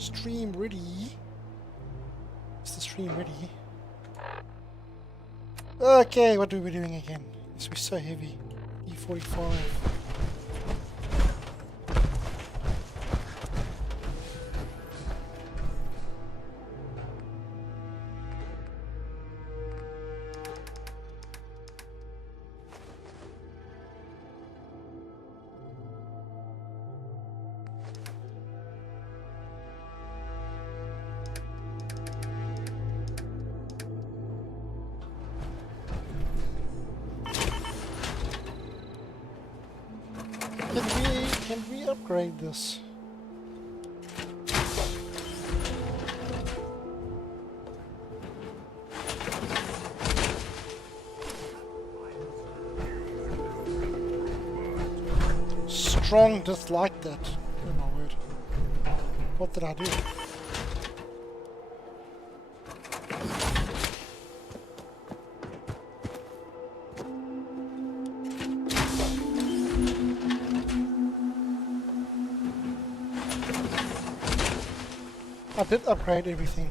Stream ready. Is the stream ready? Okay, what are we doing again? This was so heavy. E45. Can we upgrade this? Strong dislike that. Oh my word. What did I do? I did upgrade everything,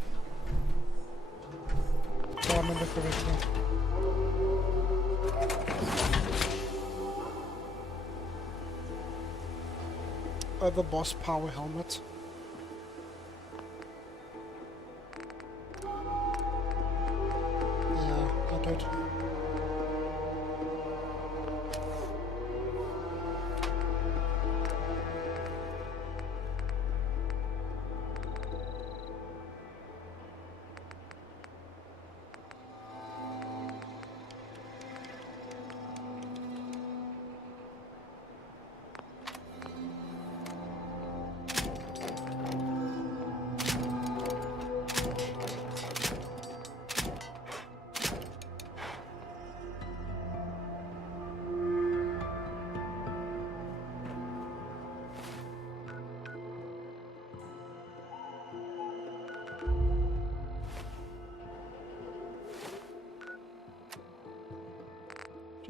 if I remember correctly. The boss power helmet. Yeah, I did.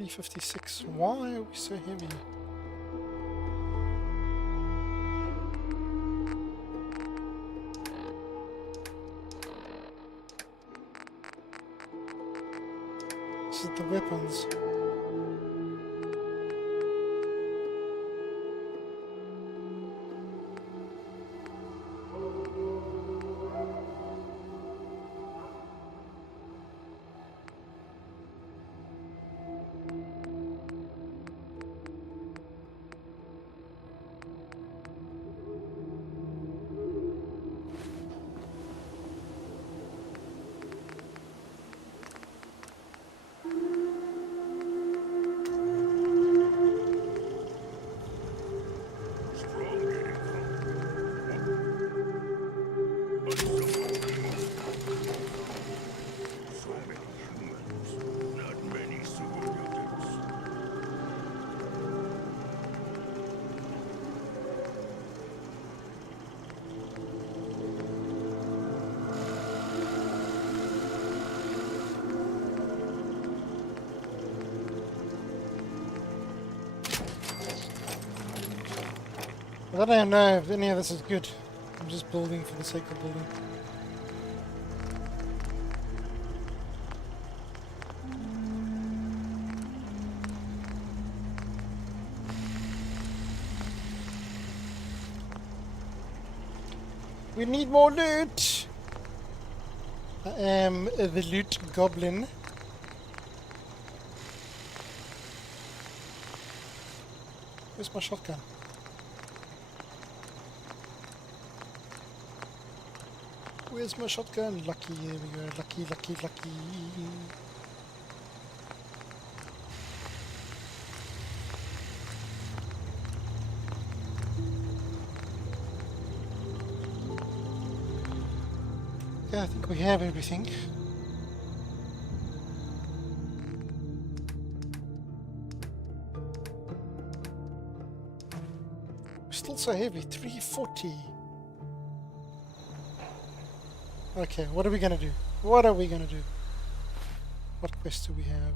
$356. Why are we so heavy? This is the weapons. I don't know if any of this is good. I'm just building for the sake of building. We need more loot! I am the loot goblin. Where's my shotgun? Where's my shotgun? Lucky, here we go. Lucky, lucky, lucky. Yeah, I think we have everything. We're still so heavy, 340. Okay, what are we gonna do? What are we gonna do? What quest do we have?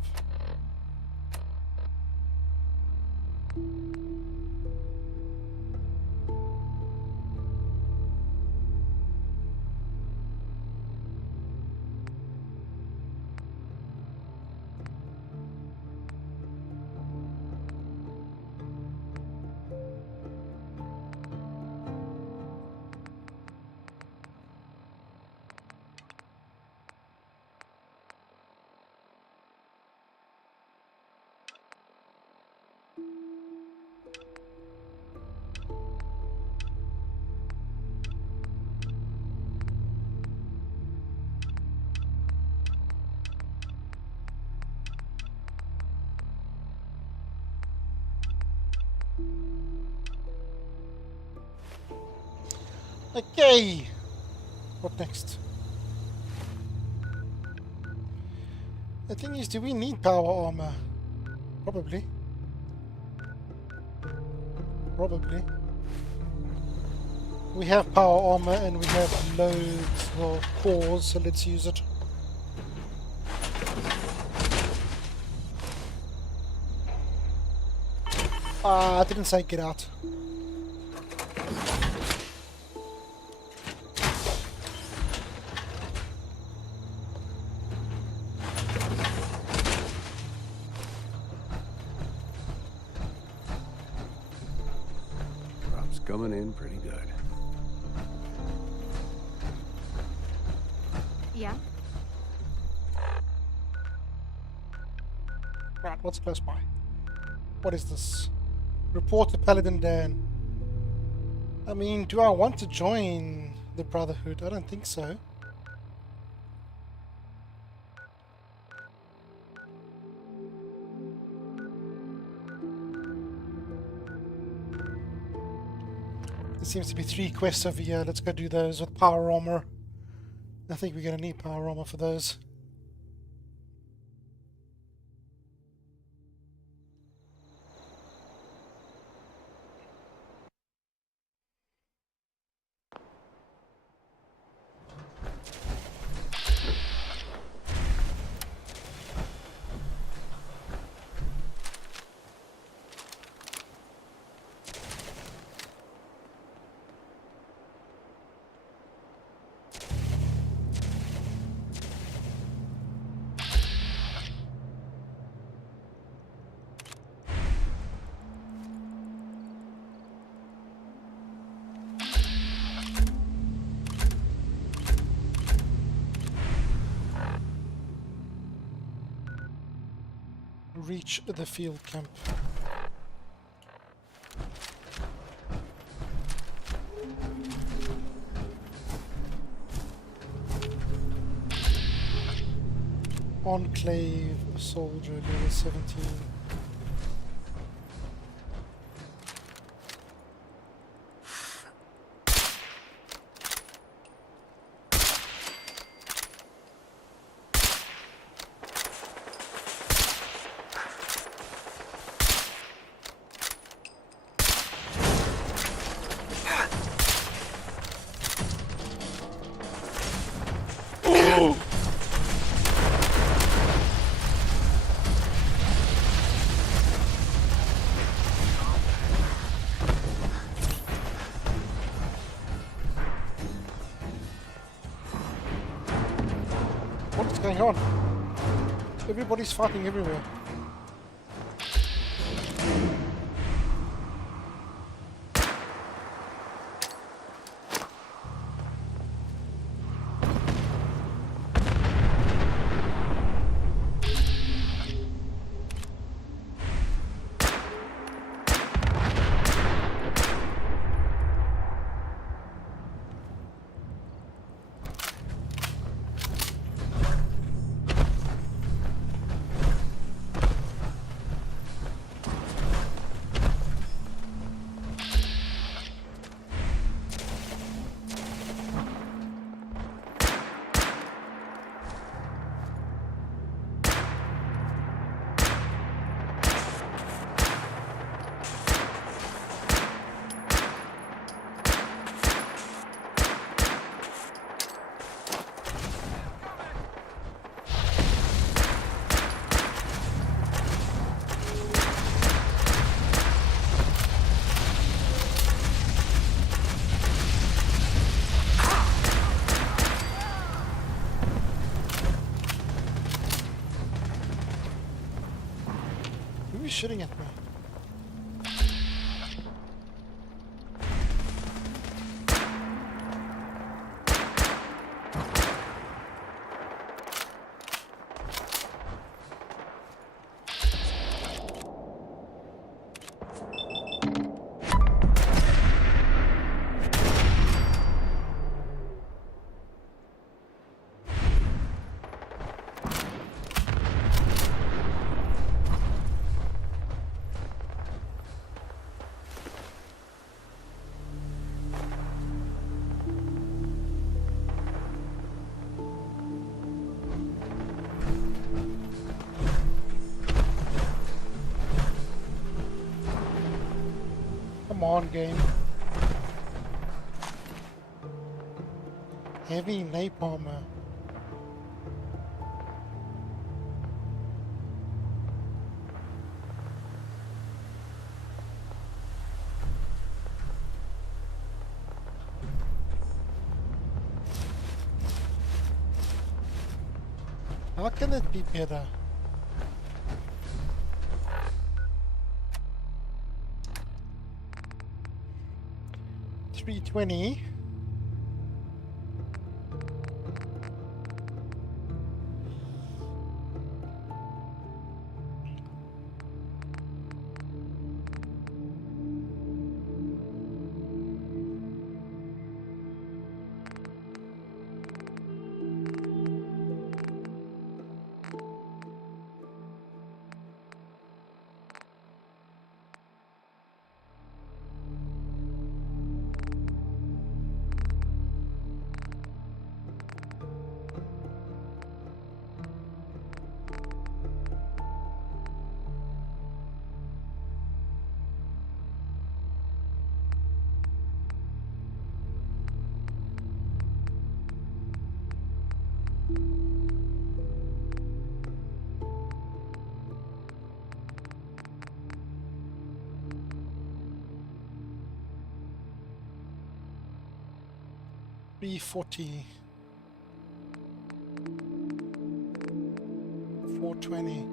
Okay. What next? The thing is, do we need power armor? Probably. Probably. We have power armor and we have loads of cores, so let's use it. I didn't say get out. Drop's coming in pretty good. Yeah? Right, what's close by? What is this? Report to Paladin Dan. I mean, do I want to join the Brotherhood? I don't think so. There seems to be 3 quests over here. Let's go do those with power armor. I think we're going to need power armor for those. Reach the field camp. Enclave soldier level 17. What's going on? Everybody's fighting everywhere. Who is shooting at me? on, game. Heavy napalmer. How can it be better? $320. $340. $420.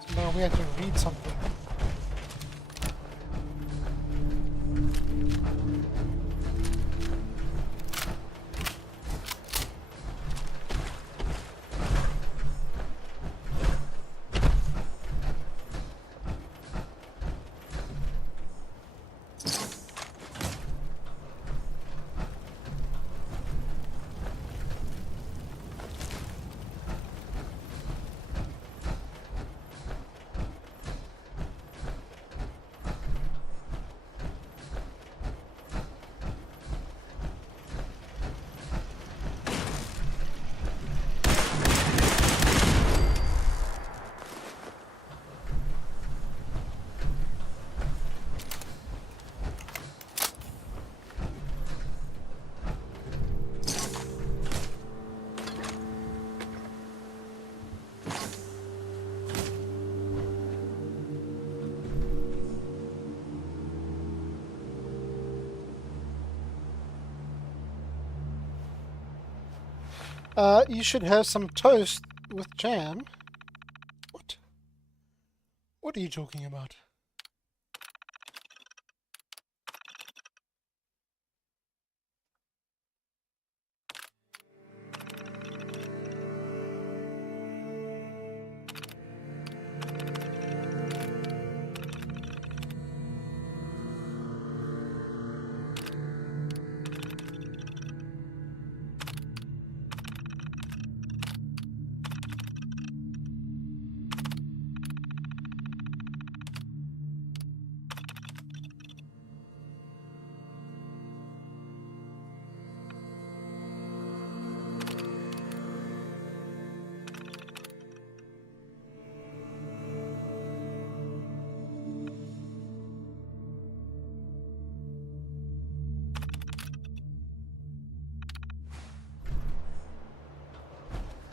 So now we have to read something. You should have some toast with jam. What? What are you talking about?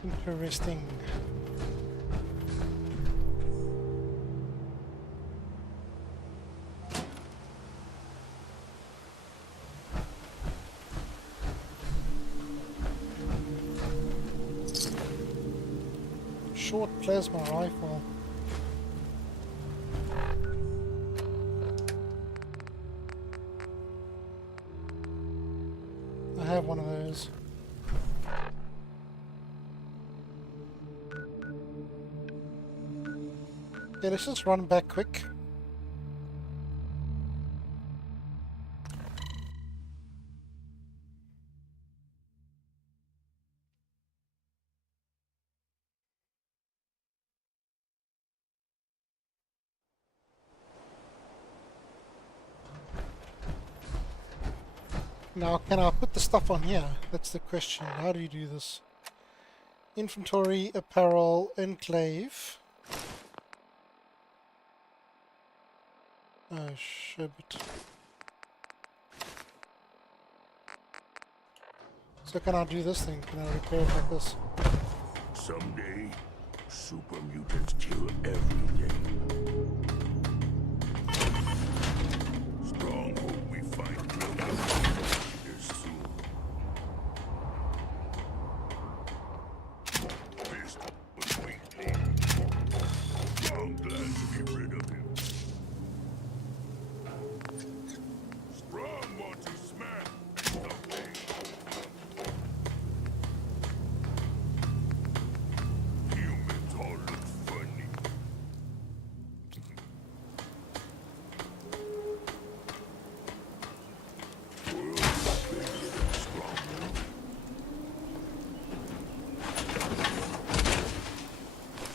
Interesting. Short plasma rifle. I have one of those. Yeah, let's just run back quick. Now, can I put the stuff on here? That's the question. How do you do this? Inventory, apparel, enclave. Oh, shit. So can I do this thing? Can I repair it like this? Someday, super mutants kill everything. Strong hope we find here soon. Fist was weakly. I'm glad to be rid of him. Strong want to smash something. Humans all look funny. World is bigger than strong.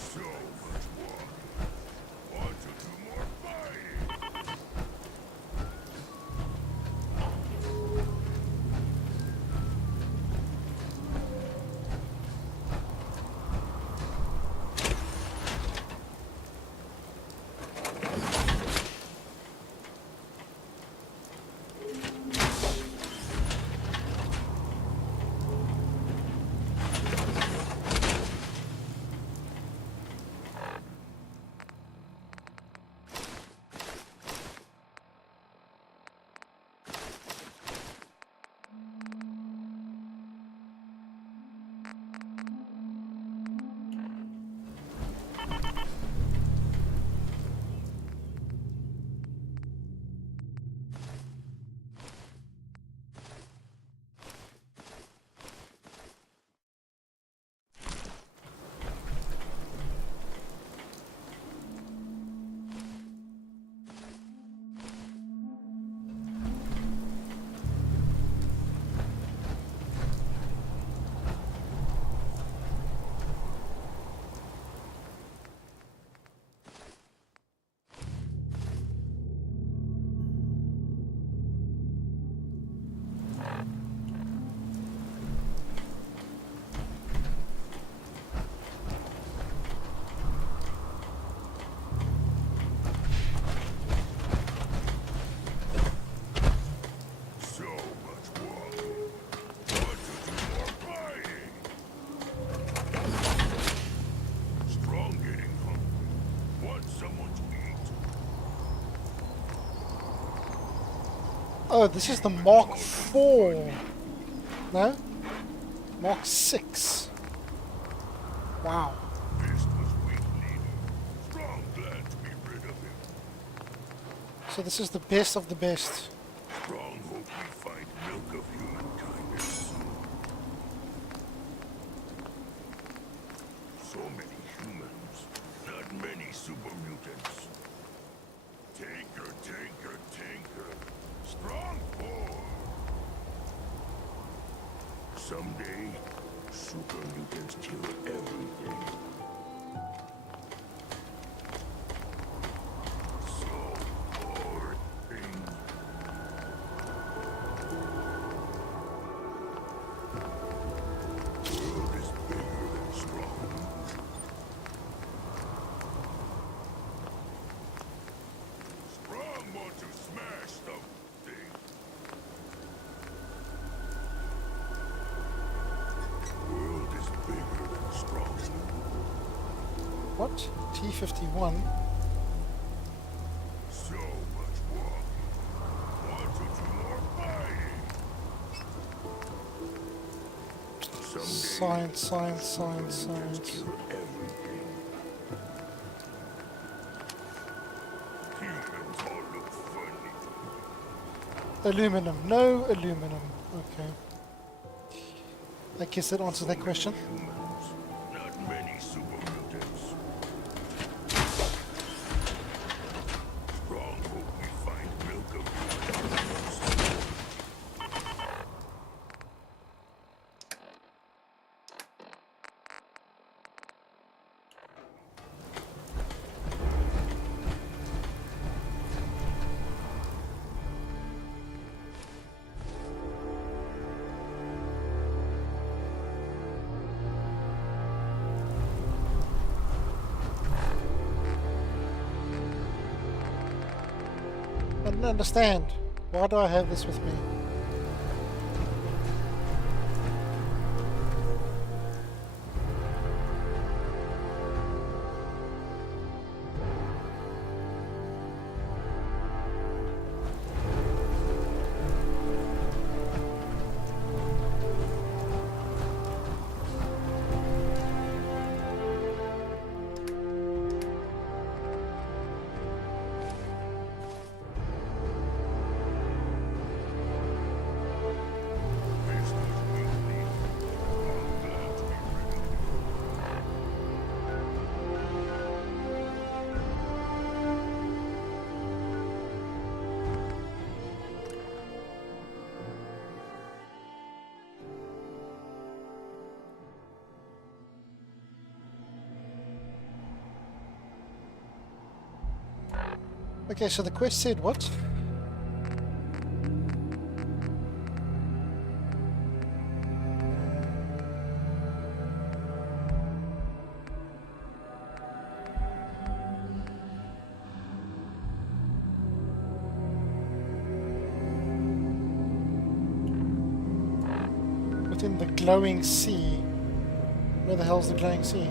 So much more. Want to do more fighting? So much walking. Want to do more fighting? Strong getting hungry. Want someone to eat? Oh, this is the Mark 4. No? Mark 6. Wow. Fist was weak leader. Strong glad to be rid of him. So this is the best of the best. Strong hope we find milk of humankind soon. So many humans, not many super mutants. Tanker, tanker, tanker. Strong pull. Someday, super mutants kill everything. So boring. World is bigger than strong. Strong want to smash something. World is bigger than strong. What? T51? So much walking. Want to do more fighting. Someday, Science. kill everything. Humans all look funny. Aluminum. No aluminum. Okay. I guess that answers that question. Humans, not many super mutants. Strong hope we find milk of humans. I don't understand. Why do I have this with me? Okay, so the quest said what? Within the glowing sea. Where the hell's the glowing sea?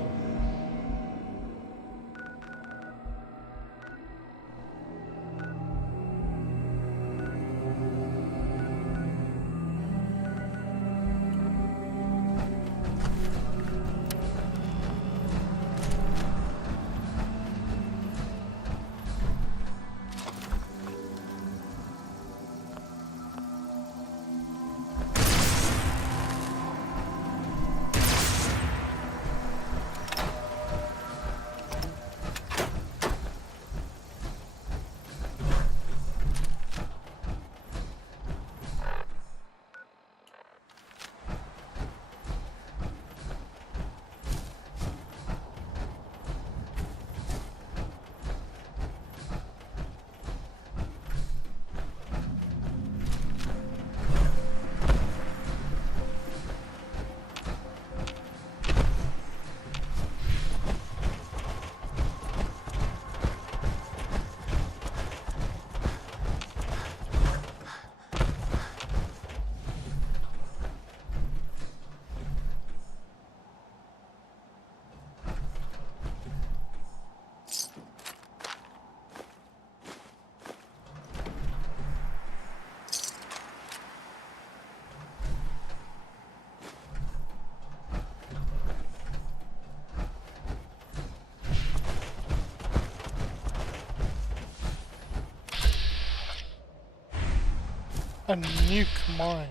A nuke mine.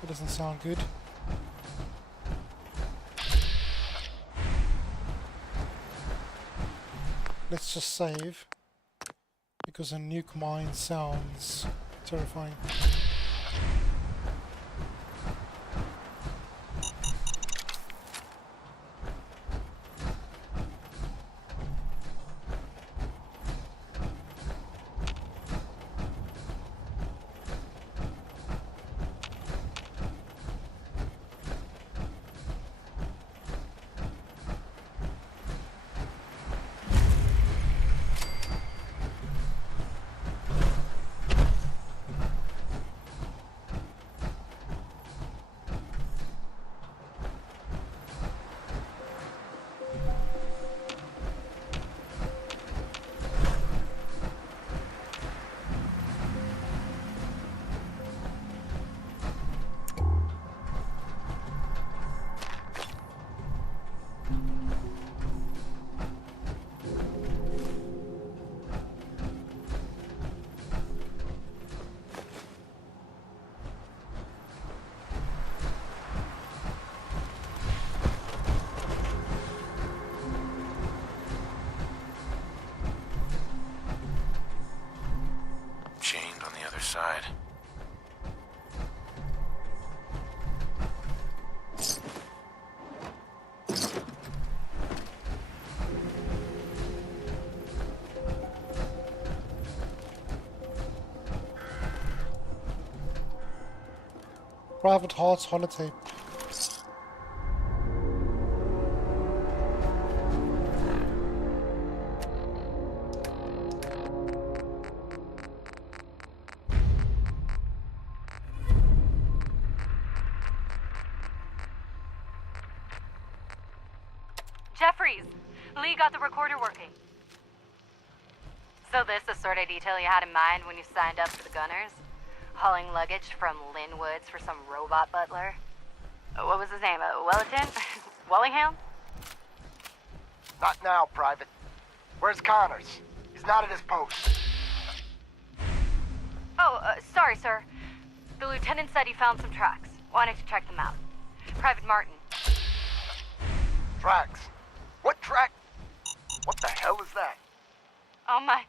That doesn't sound good. Let's just save. Because a nuke mine sounds terrifying. Side. Private Heart's holotape. Lee got the recorder working. So this the sort of detail you had in mind when you signed up for the Gunners? Hauling luggage from Linwoods for some robot butler? What was his name? Wellerton? Wellingham? Not now, Private. Where's Connors? He's not at his post. Oh, sorry, sir. The lieutenant said he found some tracks. Wanted to check them out. Private Martin. Tracks? What track? What the hell is that? Oh my...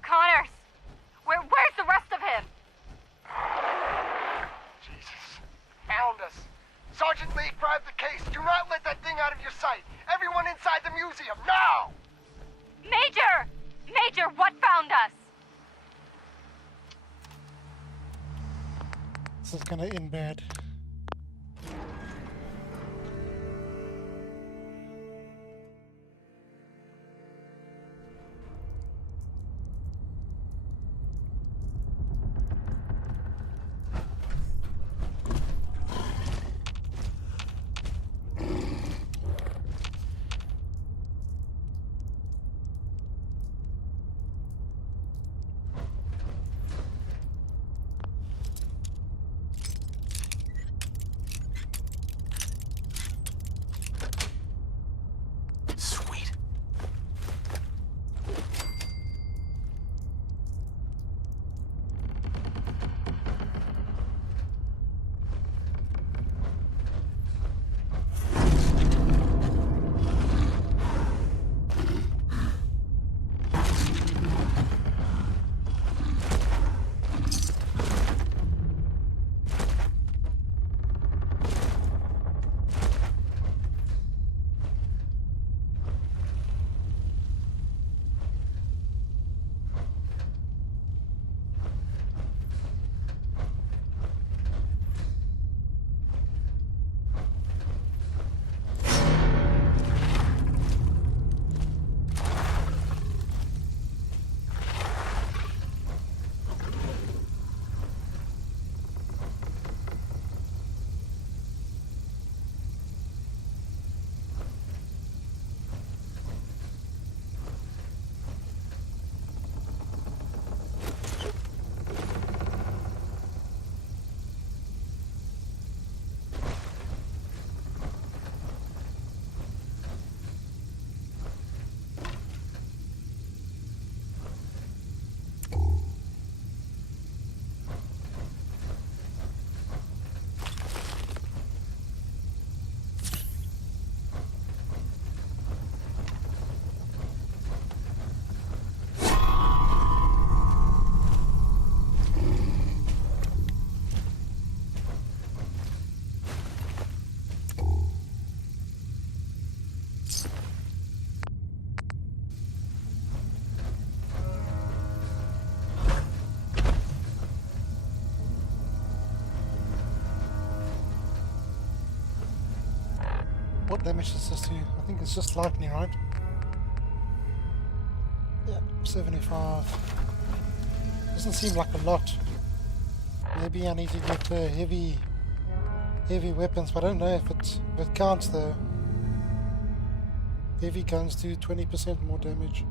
Connors! Where's the rest of him? Jesus. Found us. Sergeant Lee, grab the case. Do not let that thing out of your sight. Everyone inside the museum, now! Major! Major, what found us? This is gonna end bad. Sweet. What damage does this do? I think it's just lightning, right? Yeah, 75. Doesn't seem like a lot. Maybe I need to get heavy weapons, but I don't know if it counts though. Heavy guns do 20% more damage.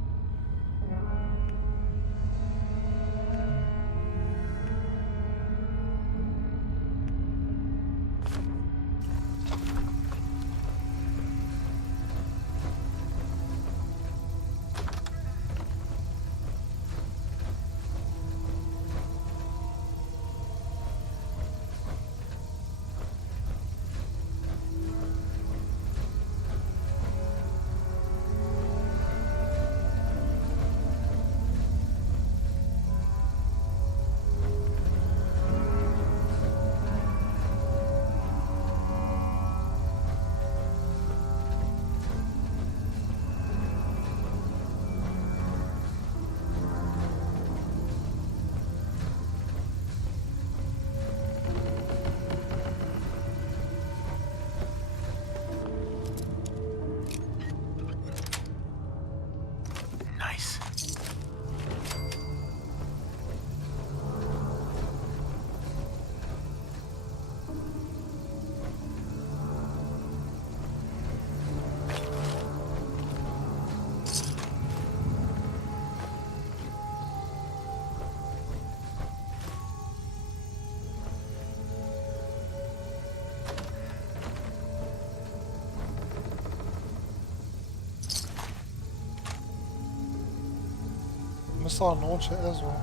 missile launcher as well.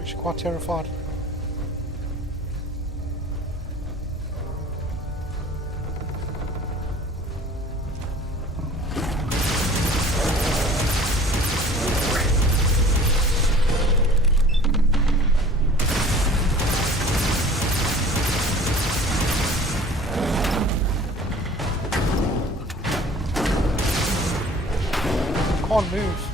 Actually quite terrified. Can't move.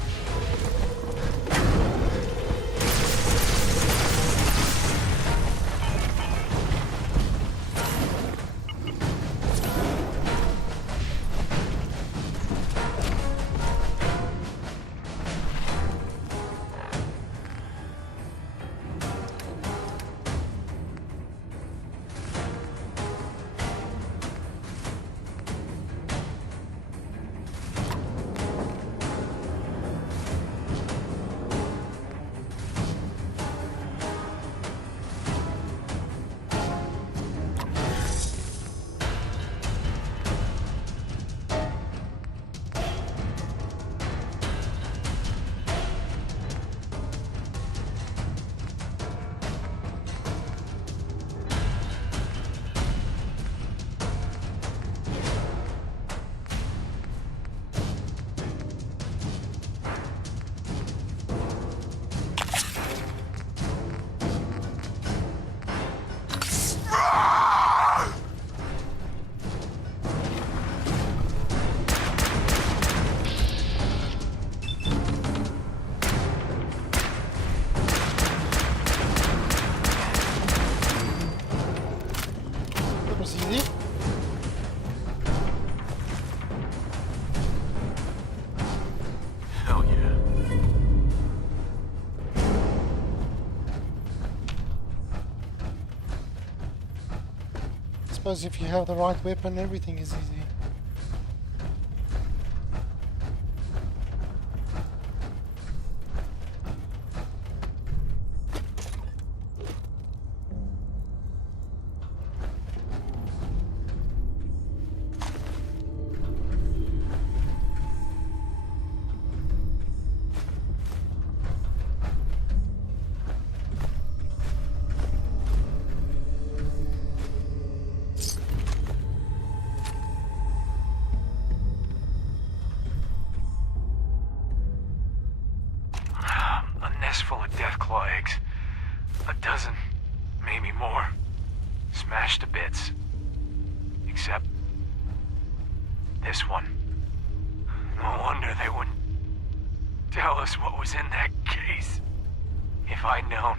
Hell yeah. I suppose if you have the right weapon, everything is easy. A nest full of deathclaw eggs. A dozen, maybe more. Smashed to bits. Except this one. No wonder they wouldn't tell us what was in that case. If I'd known,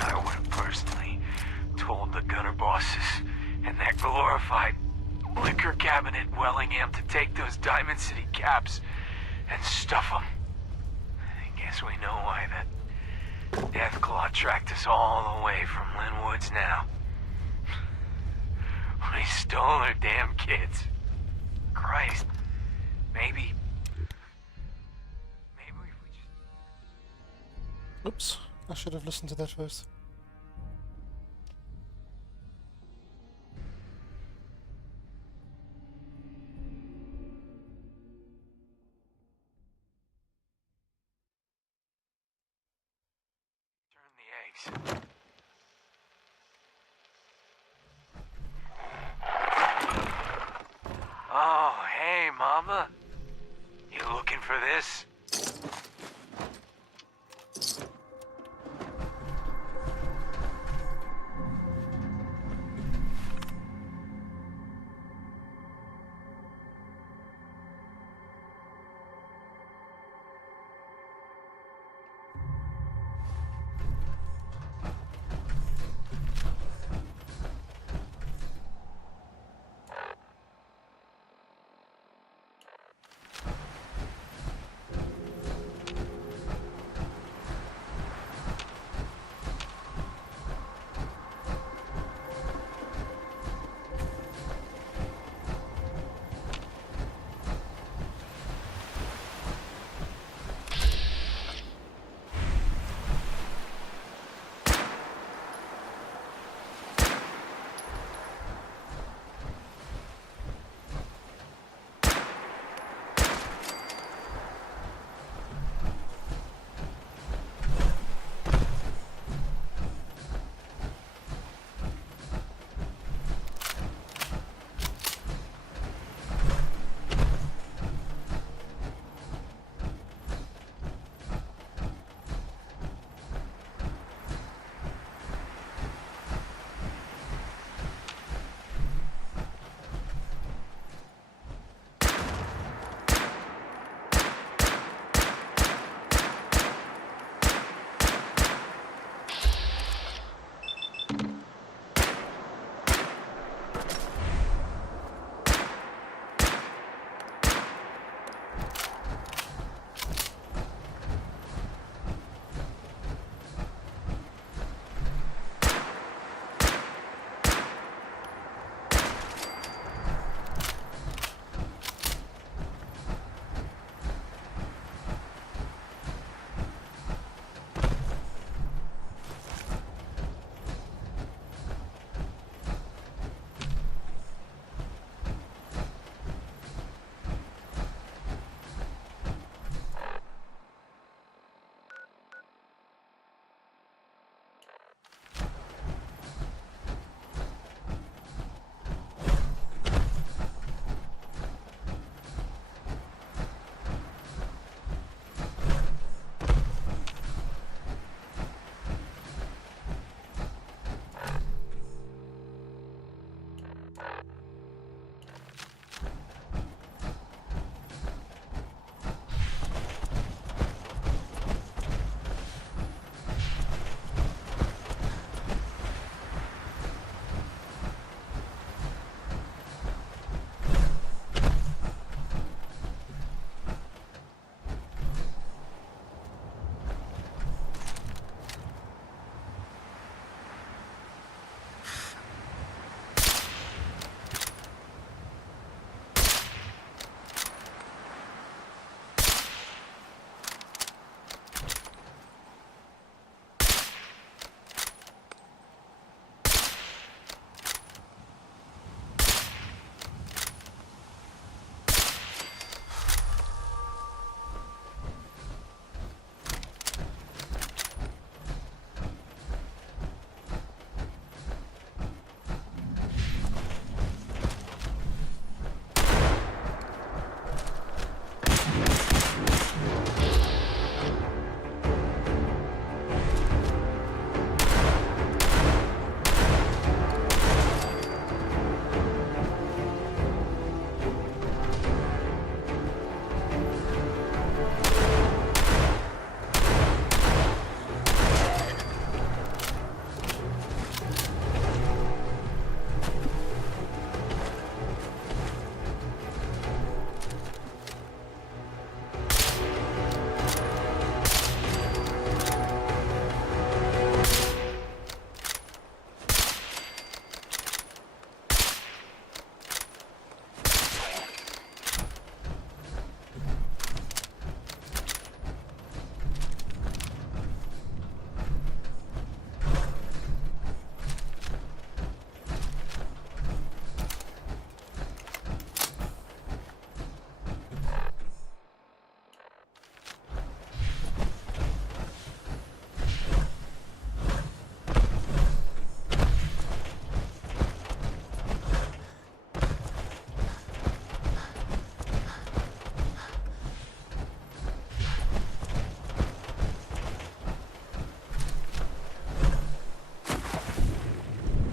I would have personally told the gunner bosses and that glorified liquor cabinet Wellingham to take those Diamond City caps and stuff them. I guess we know why that Deathclaw tracked us all the way from Linwoods now. We stole their damn kids. Christ. Maybe if we just... Oops, I should have listened to that first. Turn the eggs. Oh, hey, Mama. You looking for this?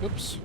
Oops.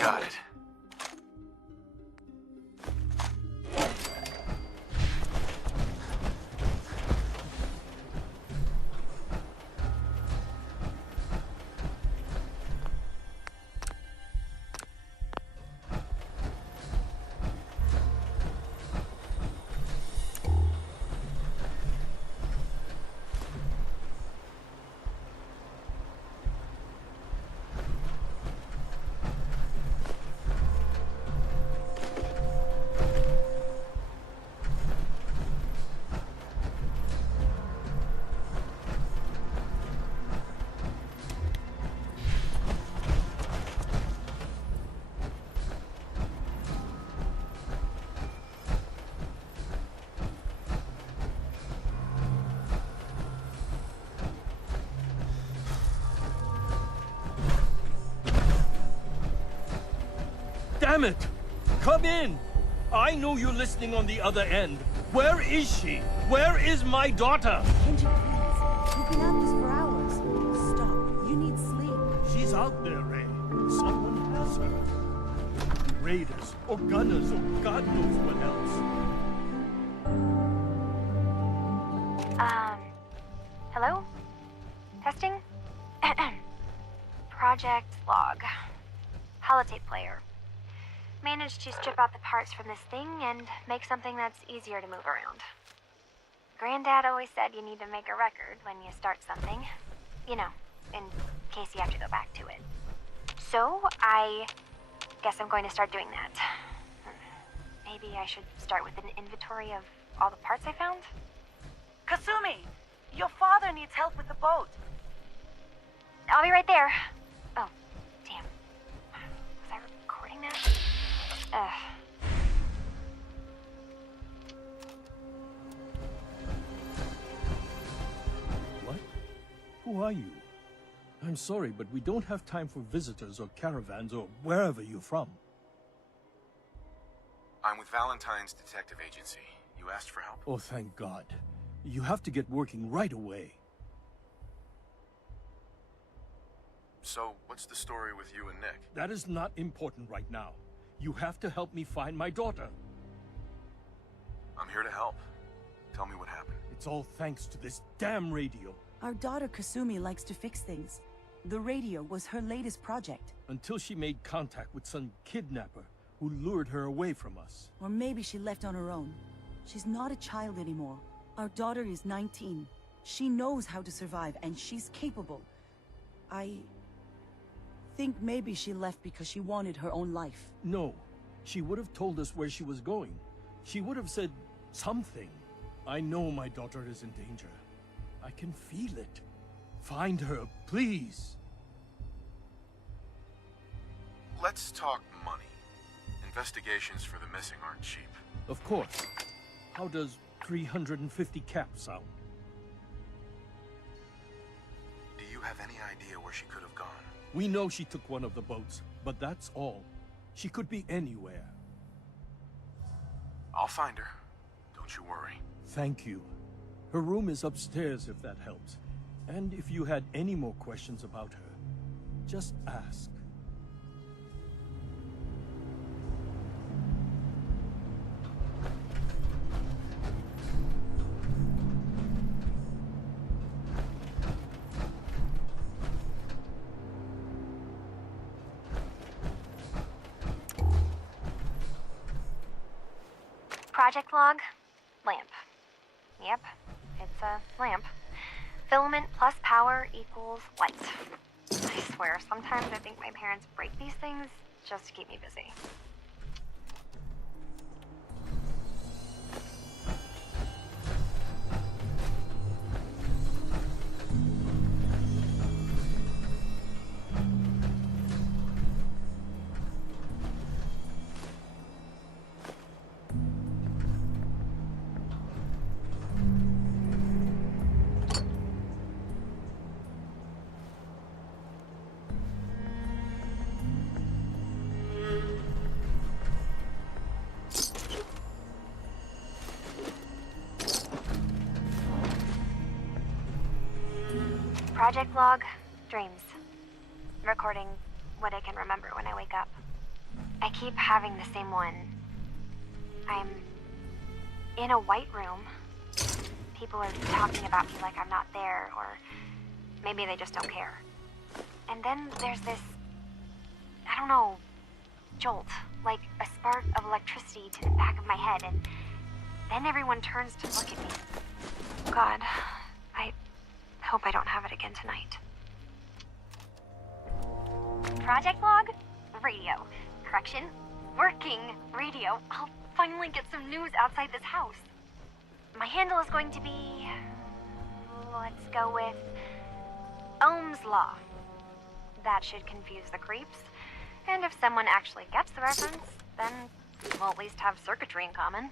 Got it. Damn it! Come in! I know you're listening on the other end. Where is she? Where is my daughter? Kenji, please. You've been at this for hours. Stop. You need sleep. She's out there, Ray. Someone has her. Raiders, or gunners, or God knows what else. Hello? Testing? Project log. Holotape player. Managed to strip out the parts from this thing and make something that's easier to move around. Granddad always said you need to make a record when you start something. You know, in case you have to go back to it. So, I guess I'm going to start doing that. Maybe I should start with an inventory of all the parts I found? Kasumi! Your father needs help with the boat. I'll be right there. Oh, damn. Was I recording that? What? Who are you? I'm sorry, but we don't have time for visitors or caravans or wherever you're from. I'm with Valentine's Detective Agency. You asked for help? Oh, thank God. You have to get working right away. So, what's the story with you and Nick? That is not important right now. You have to help me find my daughter. I'm here to help. Tell me what happened. It's all thanks to this damn radio. Our daughter Kasumi likes to fix things. The radio was her latest project. Until she made contact with some kidnapper who lured her away from us. Or maybe she left on her own. She's not a child anymore. Our daughter is 19. She knows how to survive, and she's capable. I think maybe she left because she wanted her own life. No, she would have told us where she was going. She would have said something. I know my daughter is in danger. I can feel it. Find her, please. Let's talk money. Investigations for the missing aren't cheap. Of course. How does 350 cap sound? Do you have any idea where she could have gone? We know she took one of the boats, but that's all. She could be anywhere. I'll find her. Don't you worry. Thank you. Her room is upstairs if that helps. And if you had any more questions about her, just ask. Project log, lamp. Yep, it's a lamp. Filament plus power equals light. I swear, sometimes I think my parents break these things just to keep me busy. Project log, dreams. Recording what I can remember when I wake up. I keep having the same one. I'm in a white room. People are talking about me like I'm not there, or maybe they just don't care. And then there's this, I don't know, jolt, like a spark of electricity to the back of my head, and then everyone turns to look at me. God, I hope I don't have it again tonight. Project log? Radio. Correction. Working radio. I'll finally get some news outside this house. My handle is going to be... let's go with... Ohm's Law. That should confuse the creeps. And if someone actually gets the reference, then we'll at least have circuitry in common.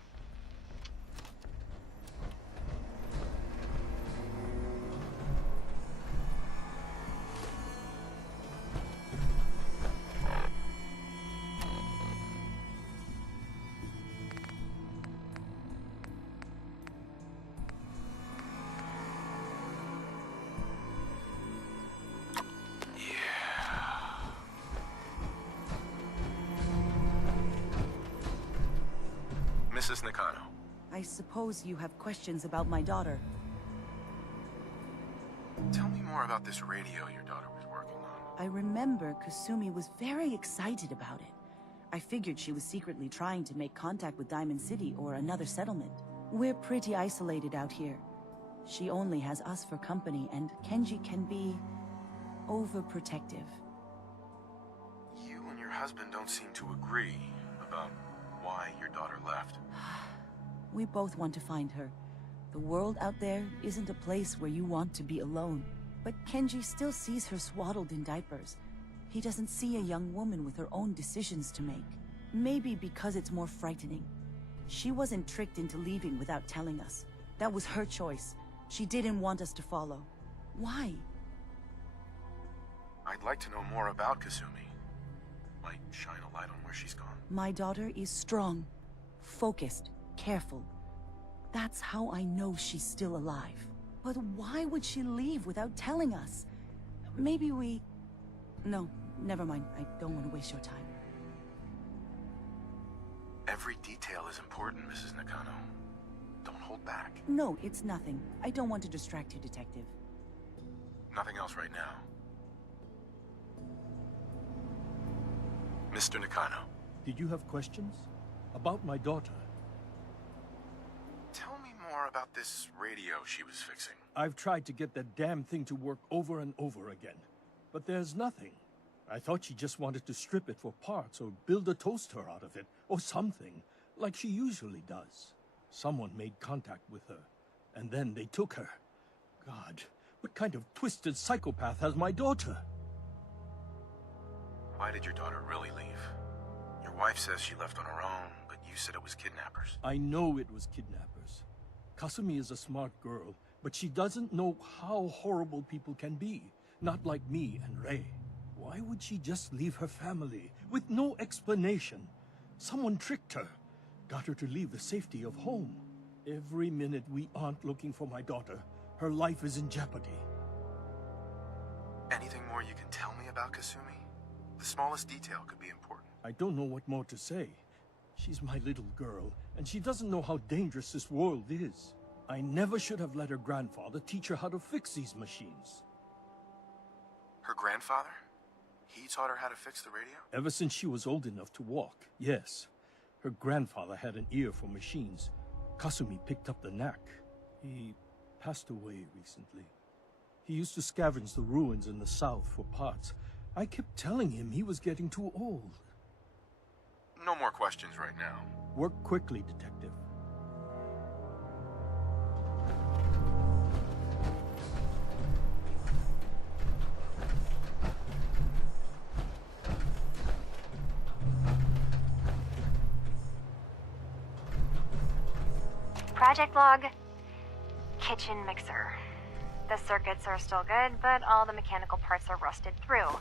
Mrs. Nakano. I suppose you have questions about my daughter. Tell me more about this radio your daughter was working on. I remember Kasumi was very excited about it. I figured she was secretly trying to make contact with Diamond City or another settlement. We're pretty isolated out here. She only has us for company, and Kenji can be... overprotective. You and your husband don't seem to agree about why your daughter left. We both want to find her. The world out there isn't a place where you want to be alone. But Kenji still sees her swaddled in diapers. He doesn't see a young woman with her own decisions to make. Maybe because it's more frightening. She wasn't tricked into leaving without telling us. That was her choice. She didn't want us to follow. Why? I'd like to know more about Kasumi. Might shine a light on where she's gone. My daughter is strong, focused, careful. That's how I know she's still alive. But why would she leave without telling us? Maybe we... No, never mind. I don't want to waste your time. Every detail is important, Mrs. Nakano. Don't hold back. No, it's nothing. I don't want to distract you, Detective. Nothing else right now. Mr. Nakano. Did you have questions? About my daughter? Tell me more about this radio she was fixing. I've tried to get that damn thing to work over and over again. But there's nothing. I thought she just wanted to strip it for parts or build a toaster out of it, or something, like she usually does. Someone made contact with her, and then they took her. God, what kind of twisted psychopath has my daughter? Why did your daughter really leave? Your wife says she left on her own, but you said it was kidnappers. I know it was kidnappers. Kasumi is a smart girl, but she doesn't know how horrible people can be. Not like me and Ray. Why would she just leave her family with no explanation? Someone tricked her, got her to leave the safety of home. Every minute we aren't looking for my daughter, her life is in jeopardy. Anything more you can tell me about Kasumi? The smallest detail could be important. I don't know what more to say. She's my little girl, and she doesn't know how dangerous this world is. I never should have let her grandfather teach her how to fix these machines. Her grandfather? He taught her how to fix the radio? Ever since she was old enough to walk, yes. Her grandfather had an ear for machines. Kasumi picked up the knack. He passed away recently. He used to scavenge the ruins in the south for parts. I kept telling him he was getting too old. questions right now. Work quickly, Detective. Project log. Kitchen mixer. The circuits are still good, but all the mechanical parts are rusted through.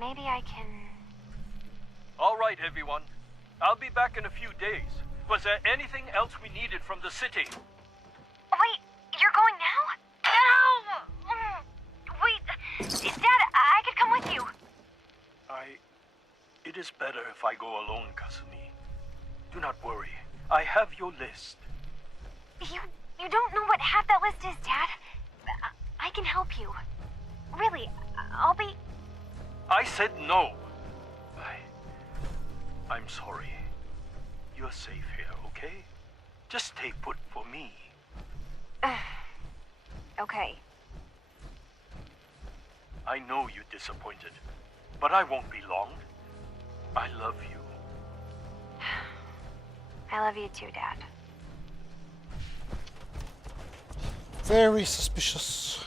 Maybe I can... All right, everyone. I'll be back in a few days. Was there anything else we needed from the city? Wait, you're going now? No! Wait, Dad, I could come with you. It is better if I go alone, Kasumi. Do not worry. I have your list. You don't know what half that list is, Dad. I can help you. Really, I'll be... I said no. I'm sorry. You're safe here, okay? Just stay put for me. Okay. I know you're disappointed, but I won't be long. I love you. I love you too, Dad. Very suspicious.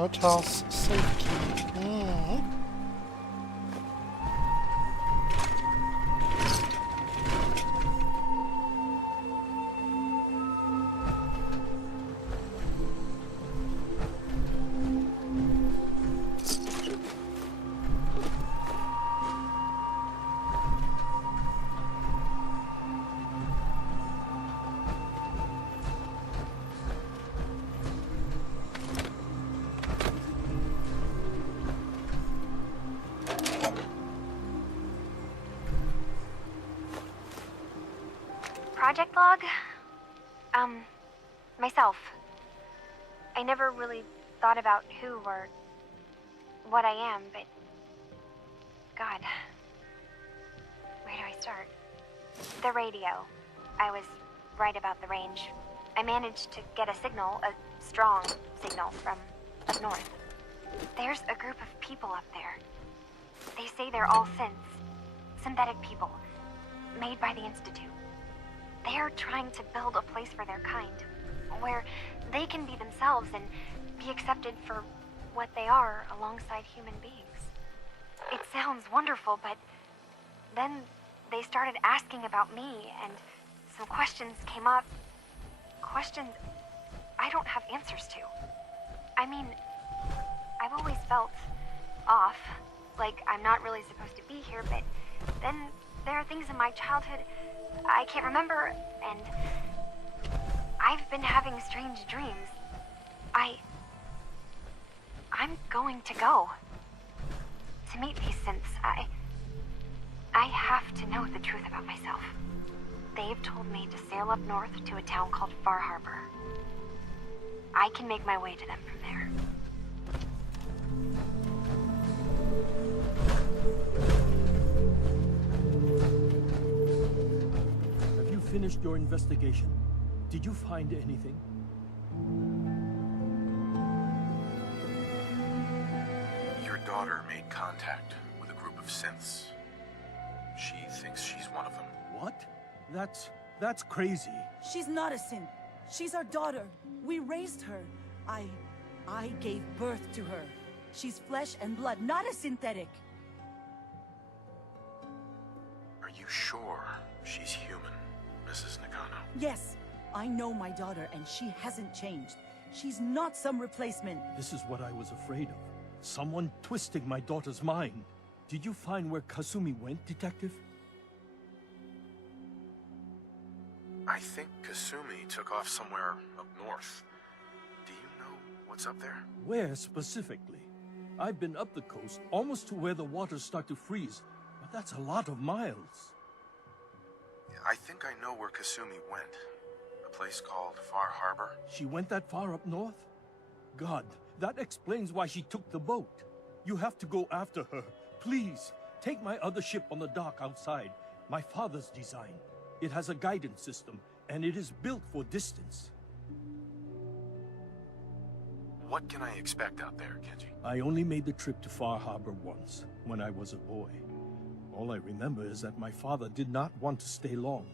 Motel's safety. Project log? Myself. I never really thought about who or what I am, but... God. Where do I start? The radio. I was right about the range. I managed to get a signal, a strong signal, from up north. There's a group of people up there. They say they're all synths. Synthetic people. Made by the Institute. They're trying to build a place for their kind, where they can be themselves and be accepted for what they are alongside human beings. It sounds wonderful, but then they started asking about me, and some questions came up. Questions I don't have answers to. I mean, I've always felt off, like I'm not really supposed to be here, but then there are things in my childhood I can't remember, and I've been having strange dreams. I'm going to go. To meet these synths, I have to know the truth about myself. They've told me to sail up north to a town called Far Harbor. I can make my way to them from there. Finished your investigation? Did you find anything? Your daughter made contact with a group of synths. She thinks she's one of them. What? That's crazy. She's not a synth. She's our daughter. We raised her. I gave birth to her. She's flesh and blood, not a synthetic. Are you sure she's human? Mrs. Nakano. Yes, I know my daughter, and she hasn't changed. She's not some replacement. This is what I was afraid of. Someone twisting my daughter's mind. Did you find where Kasumi went, Detective? I think Kasumi took off somewhere up north. Do you know what's up there? Where specifically? I've been up the coast, almost to where the waters start to freeze, but that's a lot of miles. I think I know where Kasumi went. A place called Far Harbor. She went that far up north? God, that explains why she took the boat. You have to go after her. Please, take my other ship on the dock outside. My father's design. It has a guidance system, and it is built for distance. What can I expect out there, Kenji? I only made the trip to Far Harbor once, when I was a boy. All I remember is that my father did not want to stay long.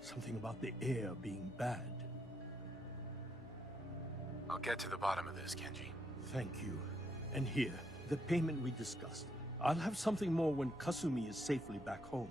Something about the air being bad. I'll get to the bottom of this, Kenji. Thank you. And here, the payment we discussed. I'll have something more when Kasumi is safely back home.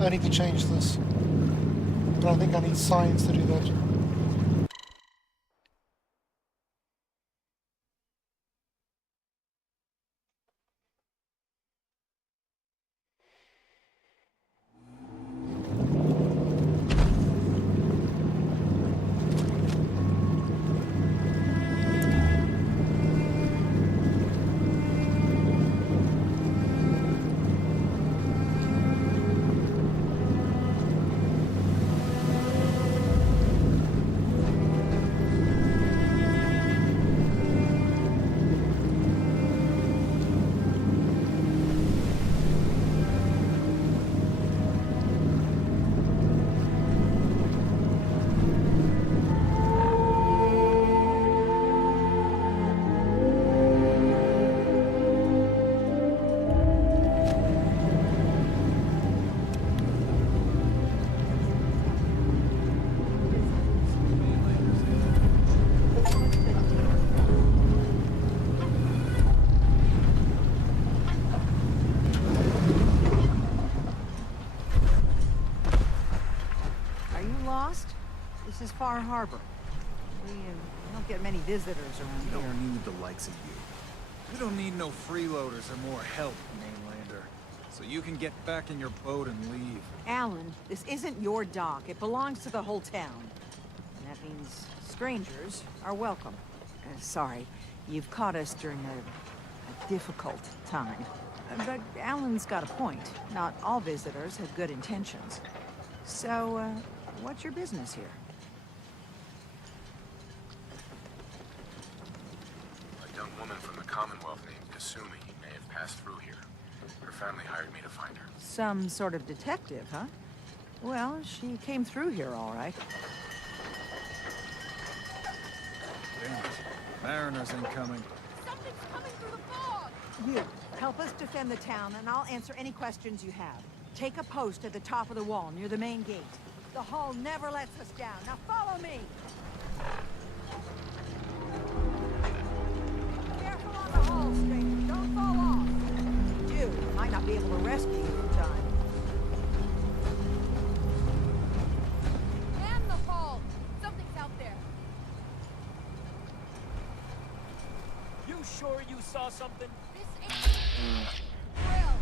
I need to change this, but I think I need signs to do that. This is Far Harbor. We don't get many visitors around We here. don't need the likes of you. We don't need no freeloaders or more help, mainlander. So you can get back in your boat and leave. Alan, this isn't your dock. It belongs to the whole town. And that means strangers are welcome. Sorry, you've caught us during a difficult time. But Alan's got a point. Not all visitors have good intentions. So, what's your business here? A young woman from the Commonwealth named Kasumi may have passed through here. Her family hired me to find her. Some sort of detective, huh? Well, she came through here all right. Damn it. Mariners incoming. Something's coming through the fog! You, help us defend the town, and I'll answer any questions you have. Take a post at the top of the wall, near the main gate. The hall never lets us down. Now follow me! Careful on the hall, stranger. Don't fall off. You might not be able to rescue you in time. And the hall! Something's out there. You sure you saw something? This ain't... Grill!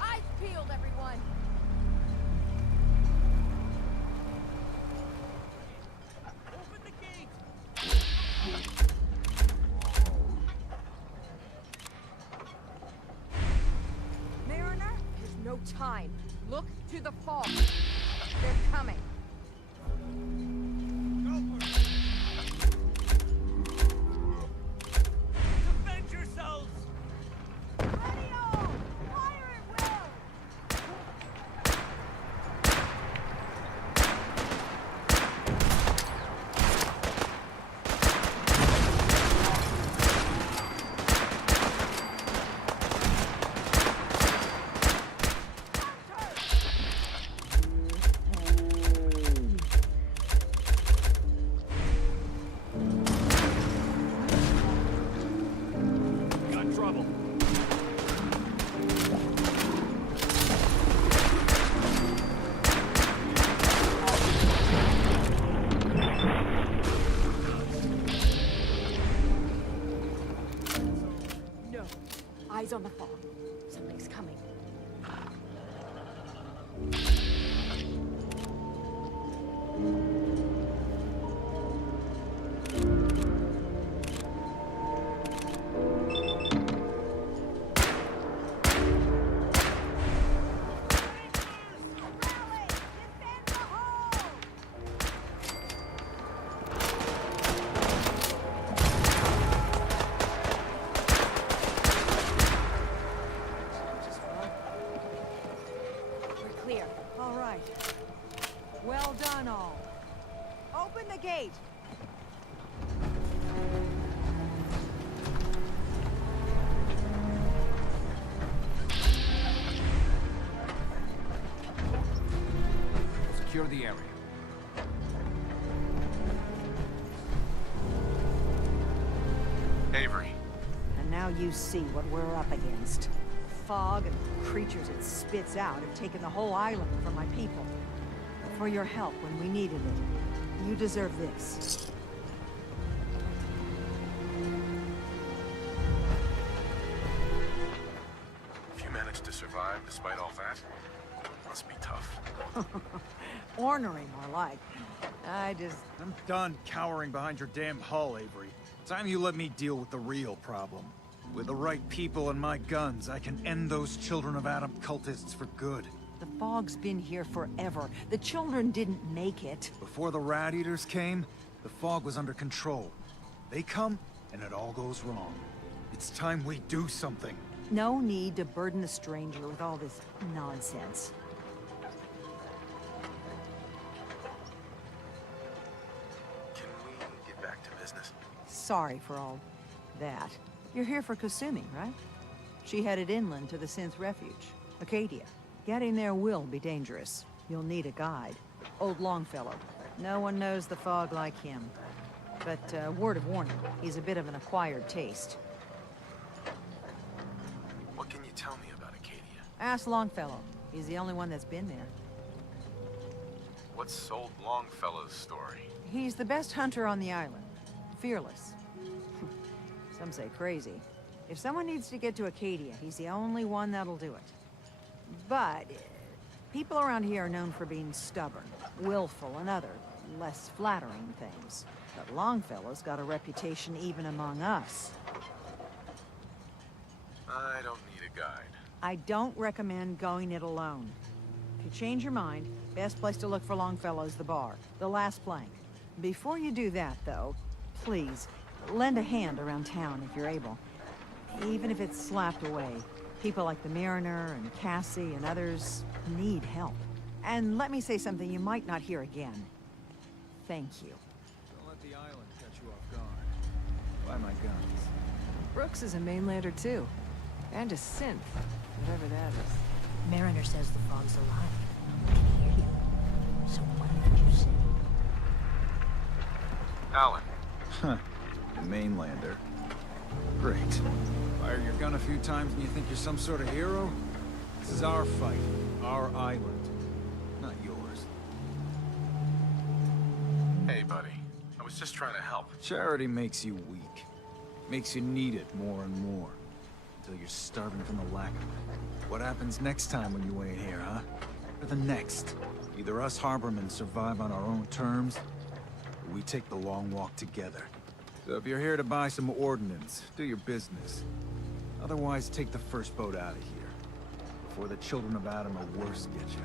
Eyes peeled, everyone! Open the gate! Mariner, Look to the fog. They're coming. Defend yourselves! Ready all! Fire at will! Got trouble. No. Eyes on the fog. Something's coming. Rally! Defend the hole! We're clear. All right. Well done, all. Open the gate. Secure the area. Avery, And now you see what we're up against. Fog and the creatures it spits out have taken the whole island from my people. For your help when we needed it. You deserve this. if you managed to survive despite all that, must be tough. Ornery, more like. I'm done cowering behind your damn hull, Avery. Time you let me deal with the real problem. With the right people and my guns, I can end those Children of Adam cultists for good. The fog's been here forever. The children didn't make it. Before the Rat Eaters came, the fog was under control. They come, and it all goes wrong. It's time we do something. No need to burden the stranger with all this nonsense. Can we get back to business? Sorry for all that. You're here for Kasumi, right? She headed inland to the Synth Refuge, Acadia. Getting there will be dangerous. You'll need a guide. Old Longfellow. No one knows the fog like him. But, word of warning, he's a bit of an acquired taste. What can you tell me about Acadia? Ask Longfellow. He's the only one that's been there. What's Old Longfellow's story? He's the best hunter on the island. Fearless. Some say crazy. If someone needs to get to Acadia, he's the only one that'll do it. But people around here are known for being stubborn, willful, and other, less flattering things. But Longfellow's got a reputation even among us. I don't need a guide. I don't recommend going it alone. If you change your mind, best place to look for Longfellow's the bar, the last plank. Before you do that, though, please, lend a hand around town if you're able. Even if it's slapped away. People like the Mariner and Cassie and others need help. And let me say something you might not hear again. Thank you. Don't let the island catch you off guard. Buy my guns. Brooks is a mainlander too. And a synth, whatever that is. Mariner says the fog's alive. No one can hear you. So what did you say? Alan. Huh. The mainlander. Great. Fire your gun a few times and you think you're some sort of hero? This is our fight. Our island. Not yours. Hey, buddy. I was just trying to help. Charity makes you weak. Makes you need it more and more. Until you're starving from the lack of it. What happens next time when you ain't here, huh? Or the next? Either us Harbormen survive on our own terms, or we take the long walk together. So if you're here to buy some ordnance, do your business. Otherwise, take the first boat out of here. before the children of Adam or worse get you.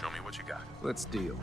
Show me what you got. Let's deal.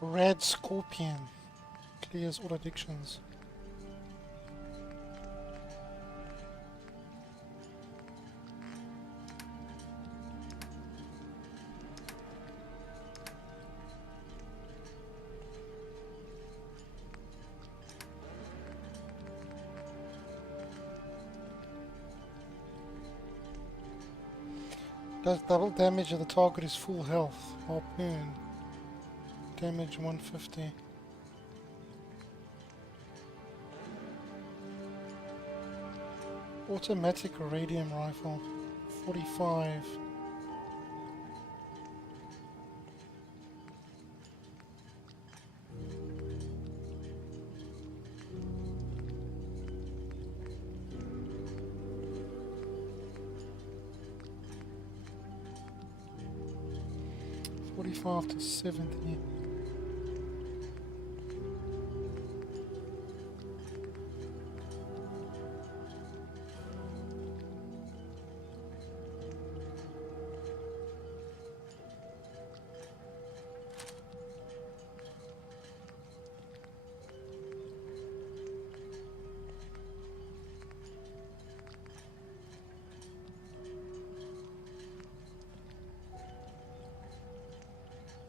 Red Scorpion clears all addictions. Does double damage if the target is full health. Harpoon. Damage 150. Automatic radium rifle 45. To 70.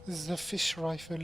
This is a fish rifle.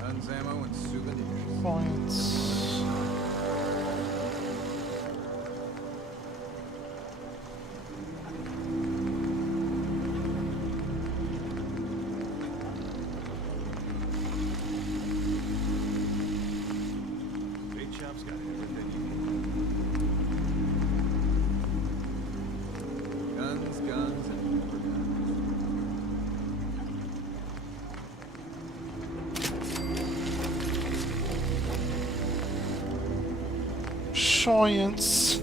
Guns, ammo, and souvenirs. Points. Bait shop's got everything you need. Guns, and more guns. Science.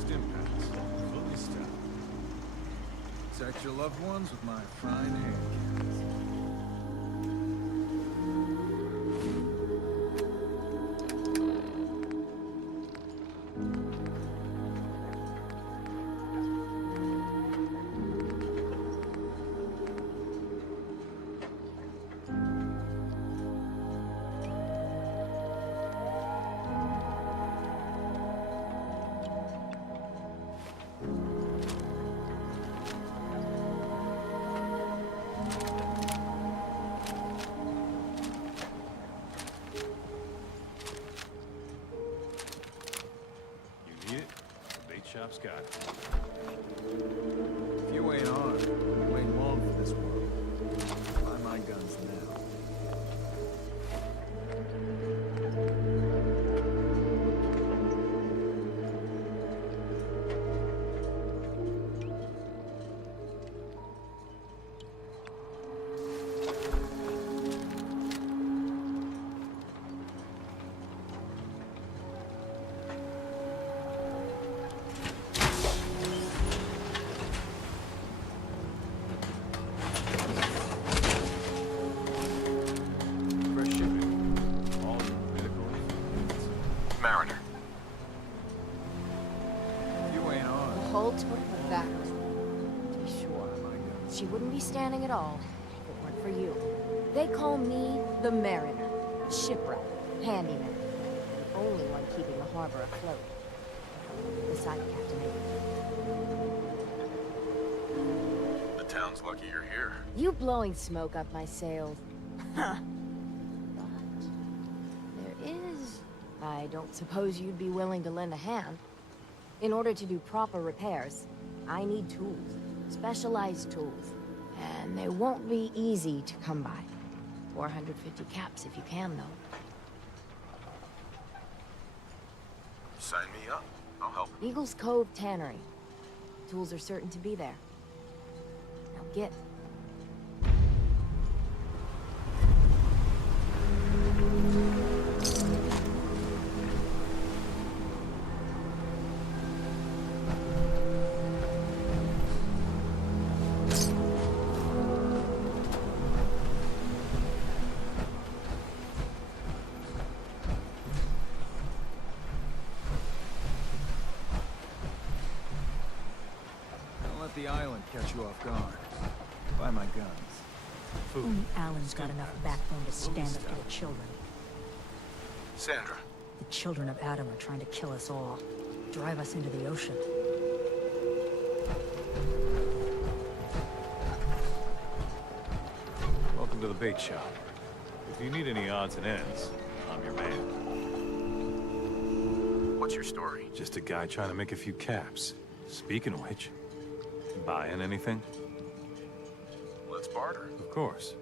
Stim packs, fully stocked. Protect your loved ones with my fine hand cannons. be standing at all if it weren't for you. They call me the Mariner, shipwright, handyman, the only one keeping the harbor afloat. Beside Captain Avery. The town's lucky you're here. You blowing smoke up my sails. Huh. But there is... I don't suppose you'd be willing to lend a hand. In order to do proper repairs, I need tools. Specialized tools. And they won't be easy to come by. 450 caps if you can, though. Sign me up. I'll help. Eagles Cove Tannery. Tools are certain to be there. Now get. The island catch you off guard. Buy my guns. Food. Only Alan's got enough backbone to stand up to the children. Sandra. The children of Adam are trying to kill us all. Drive us into the ocean. Welcome to the bait shop. If you need any odds and ends, I'm your man. What's your story? Just a guy trying to make a few caps. Speaking of which, buying anything? Let's barter. Of course.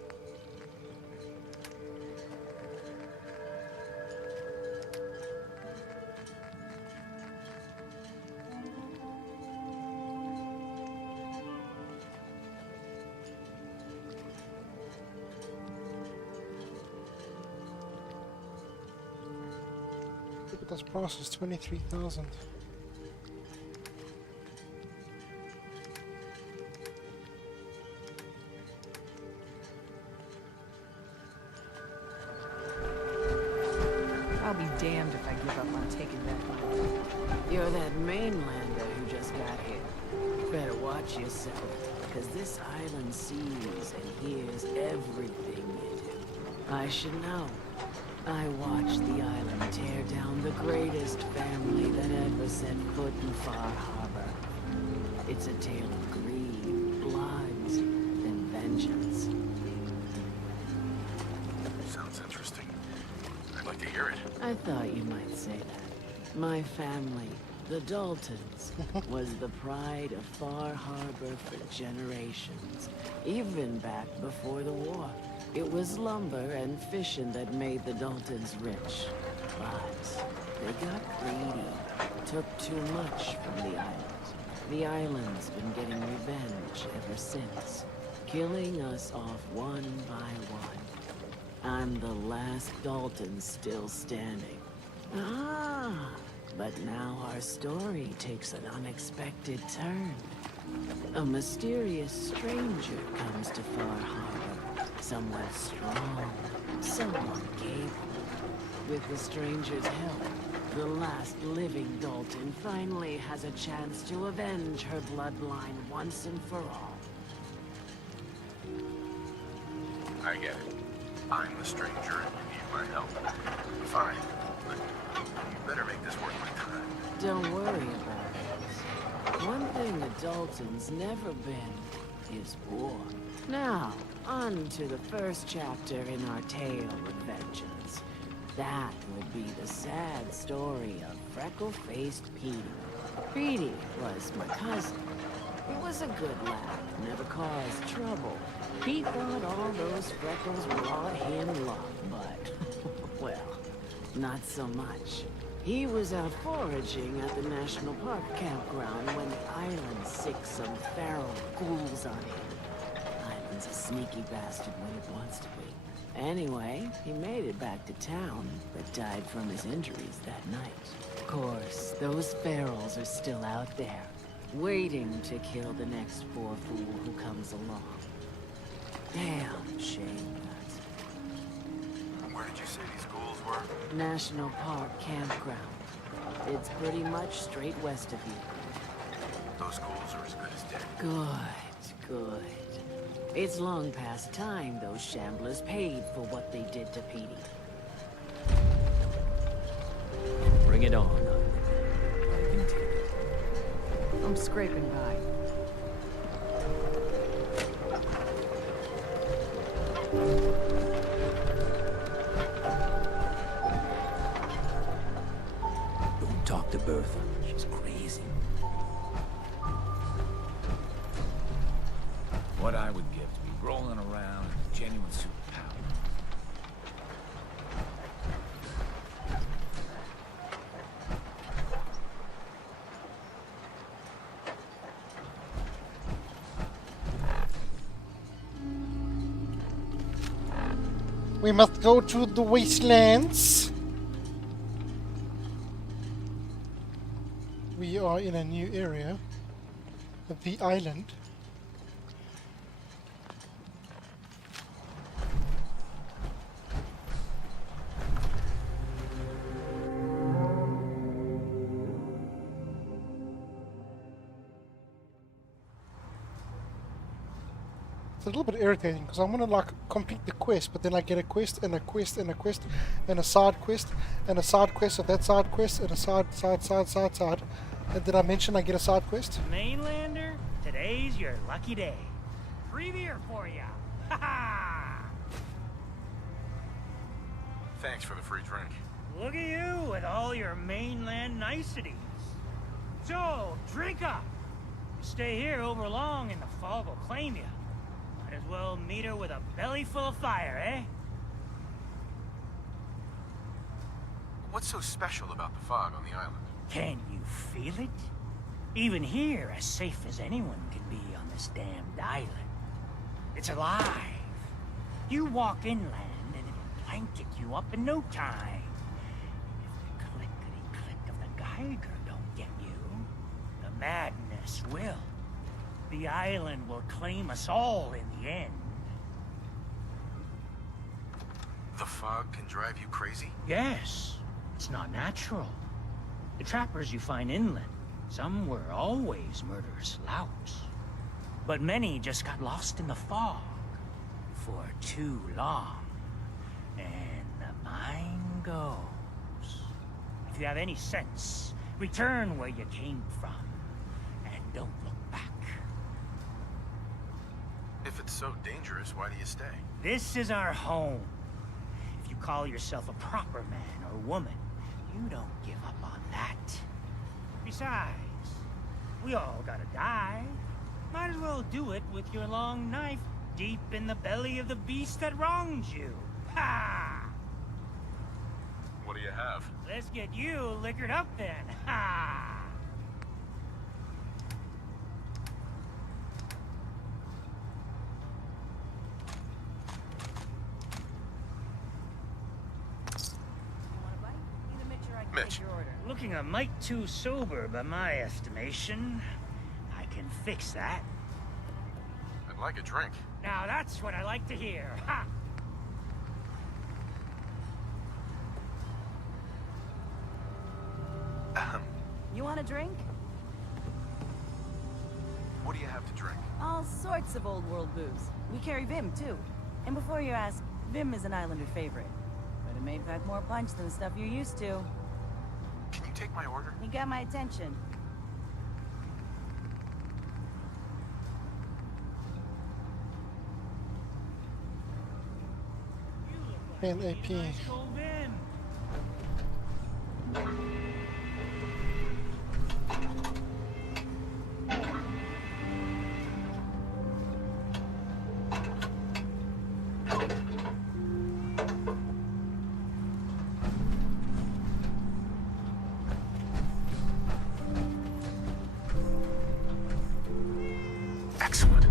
Look at this price is 23,000. I'll be damned if I give up on taking that. You're that mainlander who just got here. Better watch yourself, because this island sees and hears everything you do. I should know. I watched the island tear down the greatest family that ever set foot in Far Harbor. It's a tale of greed, blood, and vengeance. Sounds interesting. I'd like to hear it. I thought you might say that. My family, the Daltons, was the pride of Far Harbor for generations, even back before the war. It was lumber and fishing that made the Daltons rich. But they got greedy, took too much from the island. The island's been getting revenge ever since, killing us off one by one. I'm the last Dalton still standing. Ah, but now our story takes an unexpected turn. A mysterious stranger comes to Far Harbor. Someone strong, someone capable. With the stranger's help, the last living Dalton finally has a chance to avenge her bloodline once and for all. I get it. I'm the stranger and you need my help. Fine, but you better make this worth my time. Don't worry about it. One thing the Daltons never been is war. Now, on to the first chapter in our tale of vengeance. That would be the sad story of freckle-faced Petey. Petey was my cousin. He was a good lad, never caused trouble. He thought all those freckles brought him luck, but, well, not so much. He was out foraging at the National Park campground when the island sicked some feral ghouls on him. Island's a sneaky bastard when it wants to be. Anyway, he made it back to town, but died from his injuries that night. Of course, those ferals are still out there, waiting to kill the next poor fool who comes along. Damn shame, that. Where did you say these ghouls were? National Park campground. It's pretty much straight west of you. Those ghouls are as good as dead. Good, good. It's long past time those shamblers paid for what they did to Petey. Bring it on. I can take it. I'm scraping by. Don't talk to Bertha. She's crazy. What I would give to be rolling around in genuine superpower. We must go to the wastelands. We are in a new area of the island. It's a little bit irritating because I want to like complete the quest, but then I get a quest and a quest and a quest and a side quest and a side quest of that side quest and a side. And did I mention I get a side quest? Mainlander, today's your lucky day. Free beer for ya. Ha ha! Thanks for the free drink. Look at you with all your mainland niceties. So, drink up. You stay here over long and the fog will claim you. Might as well meet her with a belly full of fire, eh? What's so special about the fog on the island? Can you feel it? Even here, as safe as anyone can be on this damned island. It's alive. You walk inland and it'll blanket you up in no time. If the clickety-click of the Geiger don't get you, the madness will. The island will claim us all in the end. The fog can drive you crazy? Yes. It's not natural. The trappers you find inland, some were always murderous louts. But many just got lost in the fog for too long. And the mind goes. If you have any sense, return where you came from. And don't look back. If it's so dangerous, why do you stay? This is our home. If you call yourself a proper man or woman, you don't give up on that. Besides, we all gotta die. Might as well do it with your long knife deep in the belly of the beast that wronged you. Ha! What do you have? Let's get you liquored up then. Ha! Mitch. Looking a mite too sober by my estimation. I can fix that. I'd like a drink. Now that's what I like to hear. Ha! You want a drink? What do you have to drink? All sorts of old world booze. We carry Vim, too. And before you ask, Vim is an Islander favorite. But it may pack more punch than the stuff you're used to. Can you take my order? You got my attention. And AP. Excellent.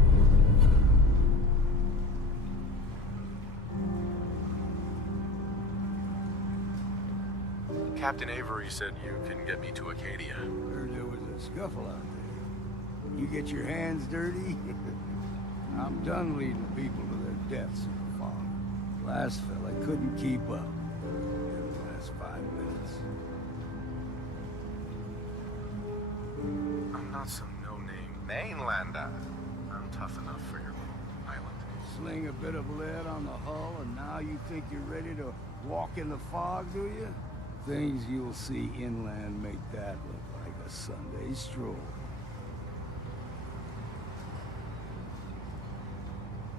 Captain Avery said you can get me to Acadia. Heard there was a scuffle out there. You get your hands dirty? I'm done leading people to their deaths in the fog. Last fella couldn't keep up. The last 5 minutes. I'm not some no-name mainlander. I'm tough enough for your little island. Sling a bit of lead on the hull, and now you think you're ready to walk in the fog, do you? Things you'll see inland make that look like a Sunday stroll.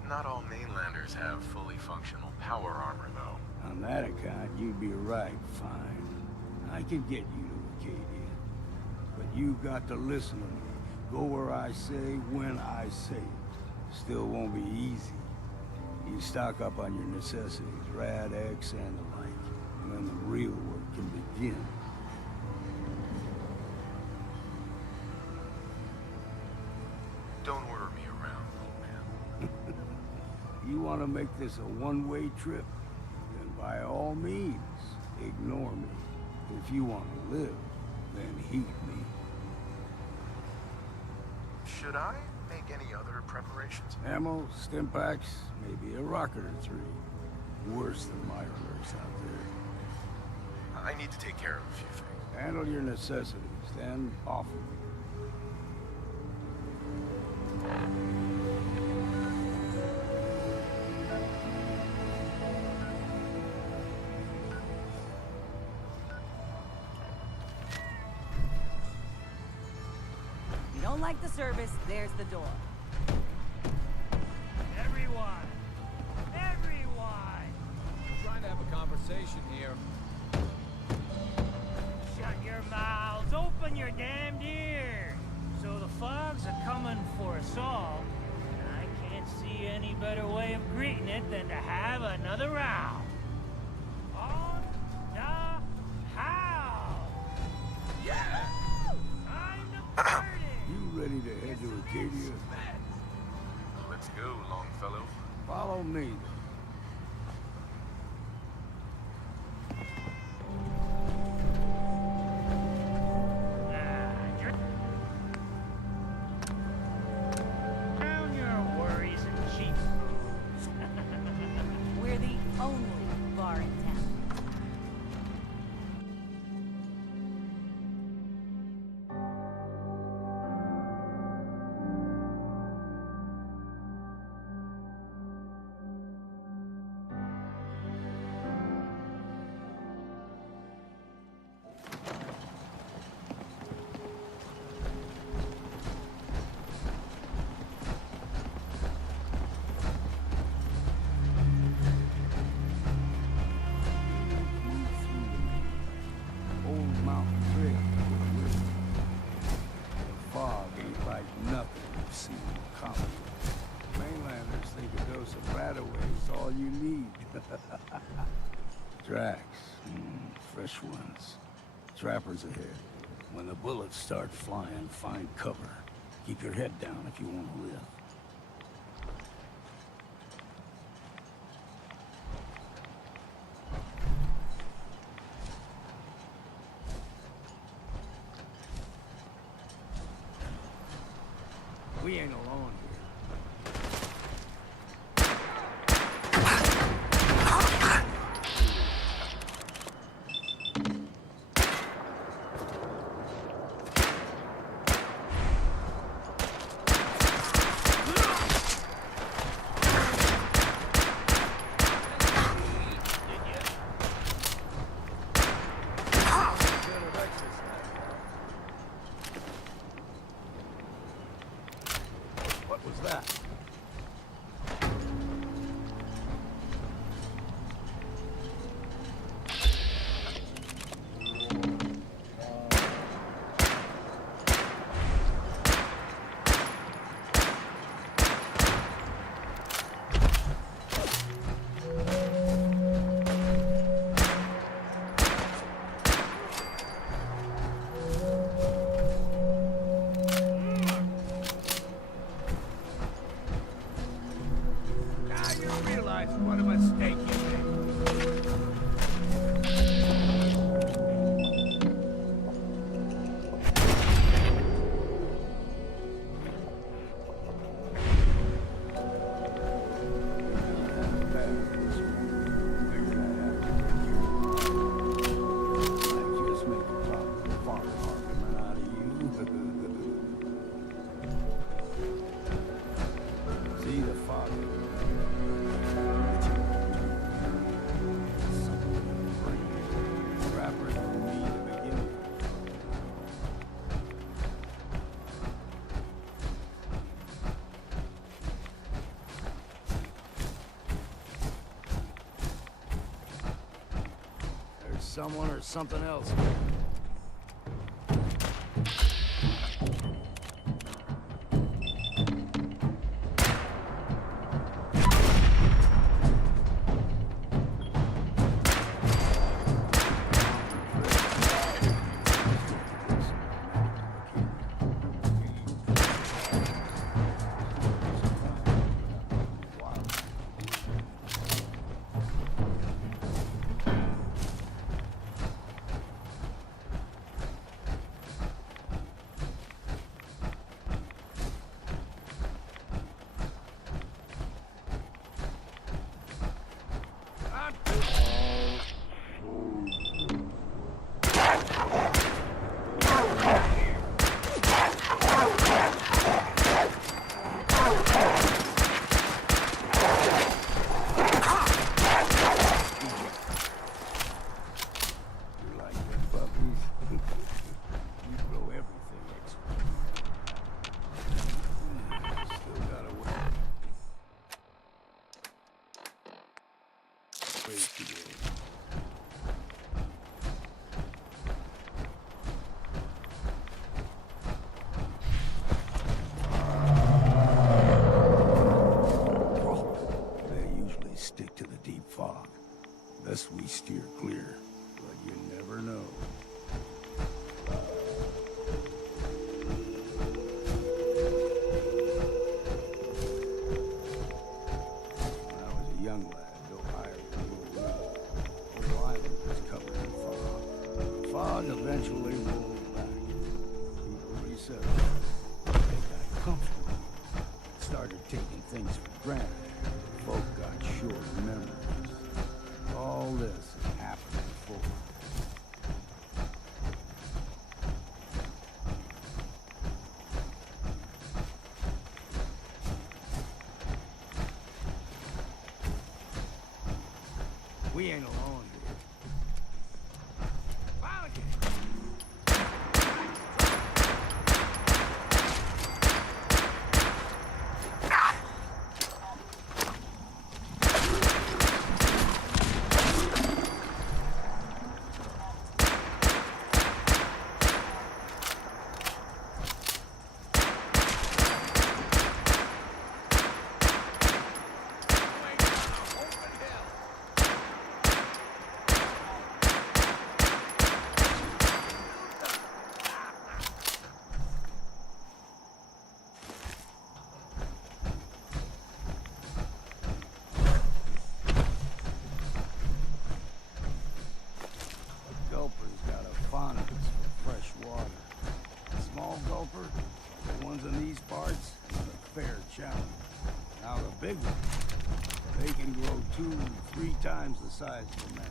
Not all mainlanders have fully functional power armor, though. On that account, you'd be right, fine. I can get you to Acadia. But you've got to listen to me. Go where I say, when I say it. Still won't be easy. You stock up on your necessities, rad X and the like, and then the real work can begin. Don't order me around, old man. You want to make this a one-way trip? Then by all means, ignore me. If you want to live, then heed me. Should I make any other preparations? Ammo, stim packs, maybe a rocket or three. Worse than my alerts out there. I need to take care of a few things. Handle your necessities, then off with you. You don't like the service, there's the door. Everyone! Everyone! We're trying to have a conversation here. Shut your mouths! Open your damned ears! So the fogs are coming for us all, and I can't see any better way of greeting it than to have another round. On the house! Yeah! Time to party! You ready to head to Acadia? Let's go, Longfellow. Follow me. Down your worries and cheap foods. We're the only bar in town. Old mountain trail. The fog ain't like nothing you've seen in Commonwealth. Mainlanders think a dose of Radaway is all you need. Tracks. Fresh ones. Trappers ahead. When the bullets start flying, find cover. Keep your head down if you want to live. We ain't alone here. someone or something else. We steer clear, but you never know. When I was a young lad, Bill hired me. The whole island was covered in fog. The fog eventually rolled back. People resettled. They got comfortable. Started taking things for granted. Folk got short memories. All this has happened before. We ain't alone here. Now the big ones, they can grow 2-3 times the size of a man.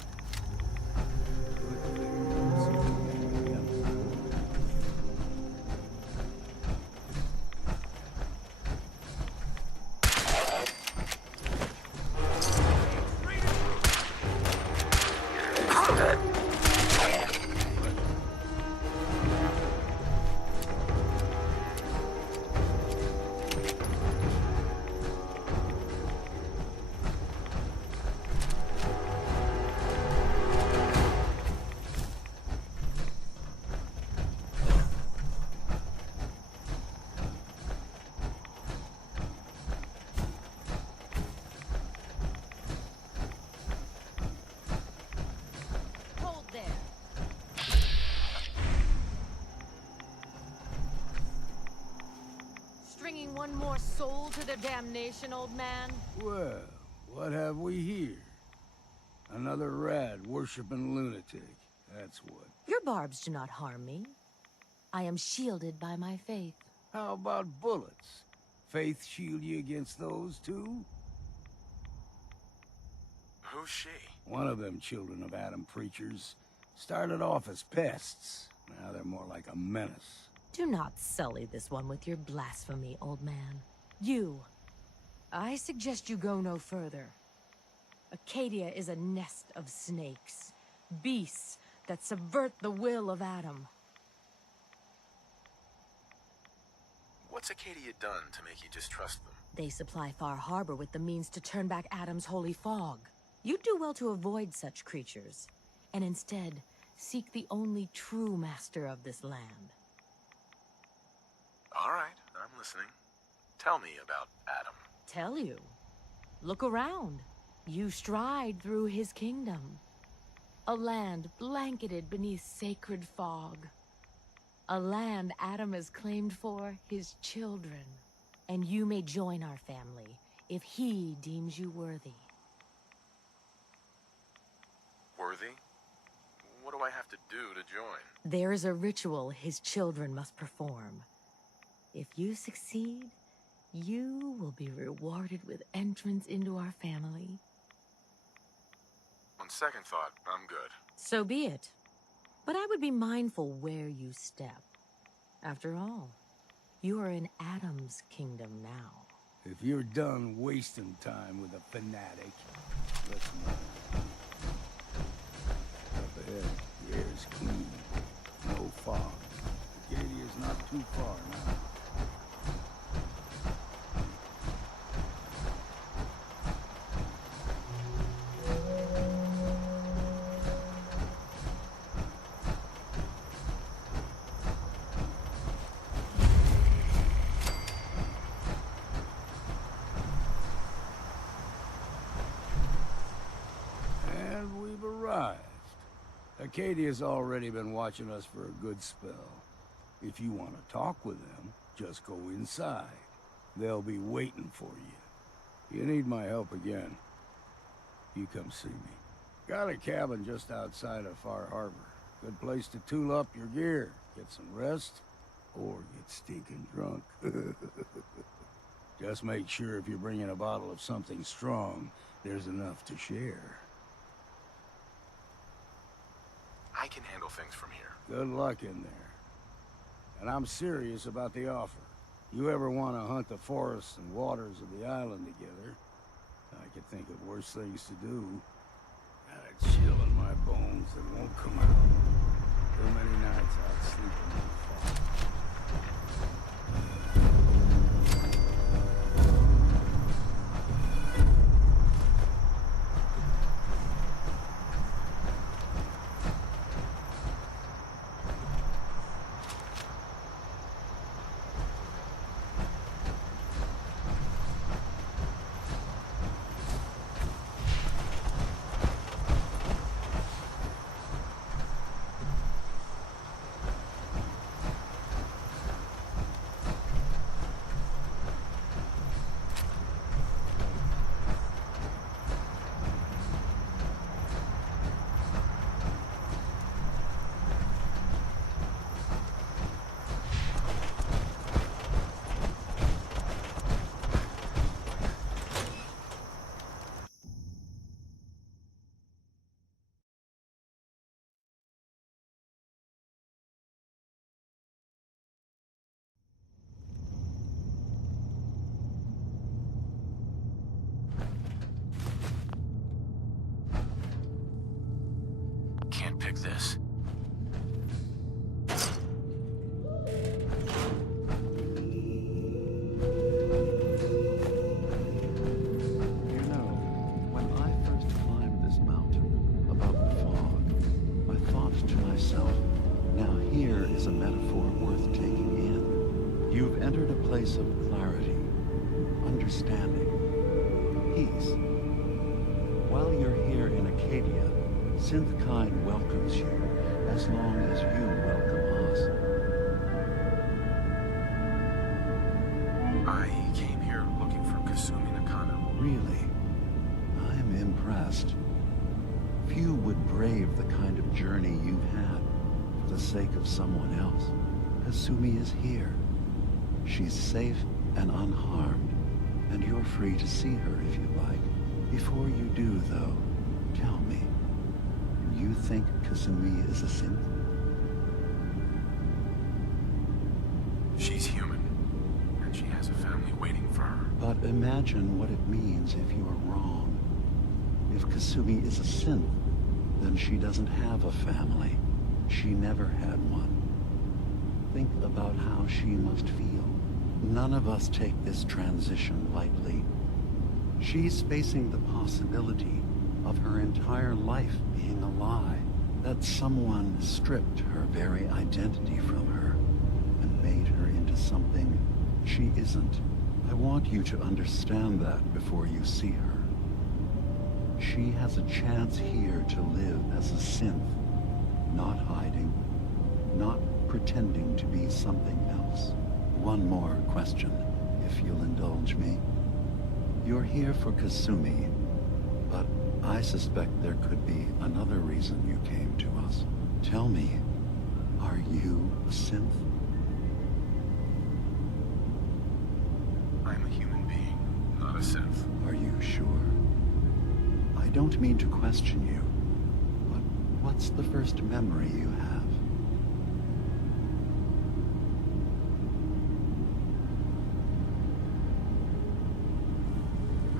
Bringing one more soul to their damnation, old man? Well, what have we here? Another rad-worshipping lunatic, that's what. Your barbs do not harm me. I am shielded by my faith. How about bullets? Faith shield you against those, too? Who's she? One of them children of Adam preachers. Started off as pests. Now they're more like a menace. Do not sully this one with your blasphemy, old man. You. I suggest you go no further. Acadia is a nest of snakes. Beasts that subvert the will of Adam. What's Acadia done to make you distrust them? They supply Far Harbor with the means to turn back Adam's holy fog. You do well to avoid such creatures. and instead seek the only true master of this land. All right, I'm listening. Tell me about Adam. Tell you? Look around. You stride through his kingdom. A land blanketed beneath sacred fog. A land Adam has claimed for his children. And you may join our family if he deems you worthy. Worthy? What do I have to do to join? There is a ritual his children must perform. If you succeed, you will be rewarded with entrance into our family. On second thought, I'm good. So be it. But I would be mindful where you step. After all, you are in Adam's kingdom now. If you're done wasting time with a fanatic, let's move. Up ahead, the air's clean. No fog. Acadia's not too far now. And we've arrived. Acadia's already been watching us for a good spell. If you want to talk with them, just go inside. They'll be waiting for you. You need my help again, you come see me. Got a cabin just outside of Far Harbor. Good place to tool up your gear, get some rest, or get stinking drunk. Just make sure if you're bringing a bottle of something strong, there's enough to share. I can handle things from here. Good luck in there. And I'm serious about the offer. You ever want to hunt the forests and waters of the island together, I could think of worse things to do. Got a chill in my bones that won't come out. Too many nights out sleeping in the fog. Can't pick this. You know, when I first climbed this mountain above the fog, I thought to myself, now here is a metaphor worth taking in. You've entered a place of clarity, understanding, peace. While you're here in Acadia, Synthkind welcomes you as long as you welcome us. I came here looking for Kasumi Nakano. Really? I'm impressed. Few would brave the kind of journey you've had for the sake of someone else. Kasumi is here. She's safe and unharmed, and you're free to see her if you like. Before you do, though, tell me, do you think Kasumi is a synth? She's human, and she has a family waiting for her. But imagine what it means if you are wrong. If Kasumi is a synth, then she doesn't have a family. She never had one. Think about how she must feel. None of us take this transition lightly. She's facing the possibility of her entire life being a lie. That someone stripped her very identity from her and made her into something she isn't. I want you to understand that before you see her. She has a chance here to live as a synth, not hiding, not pretending to be something else. One more question, if you'll indulge me. You're here for Kasumi, but I suspect there could be another reason you came to us. Tell me, are you a synth? I'm a human being, not a synth. Are you sure? I don't mean to question you, but what's the first memory you have?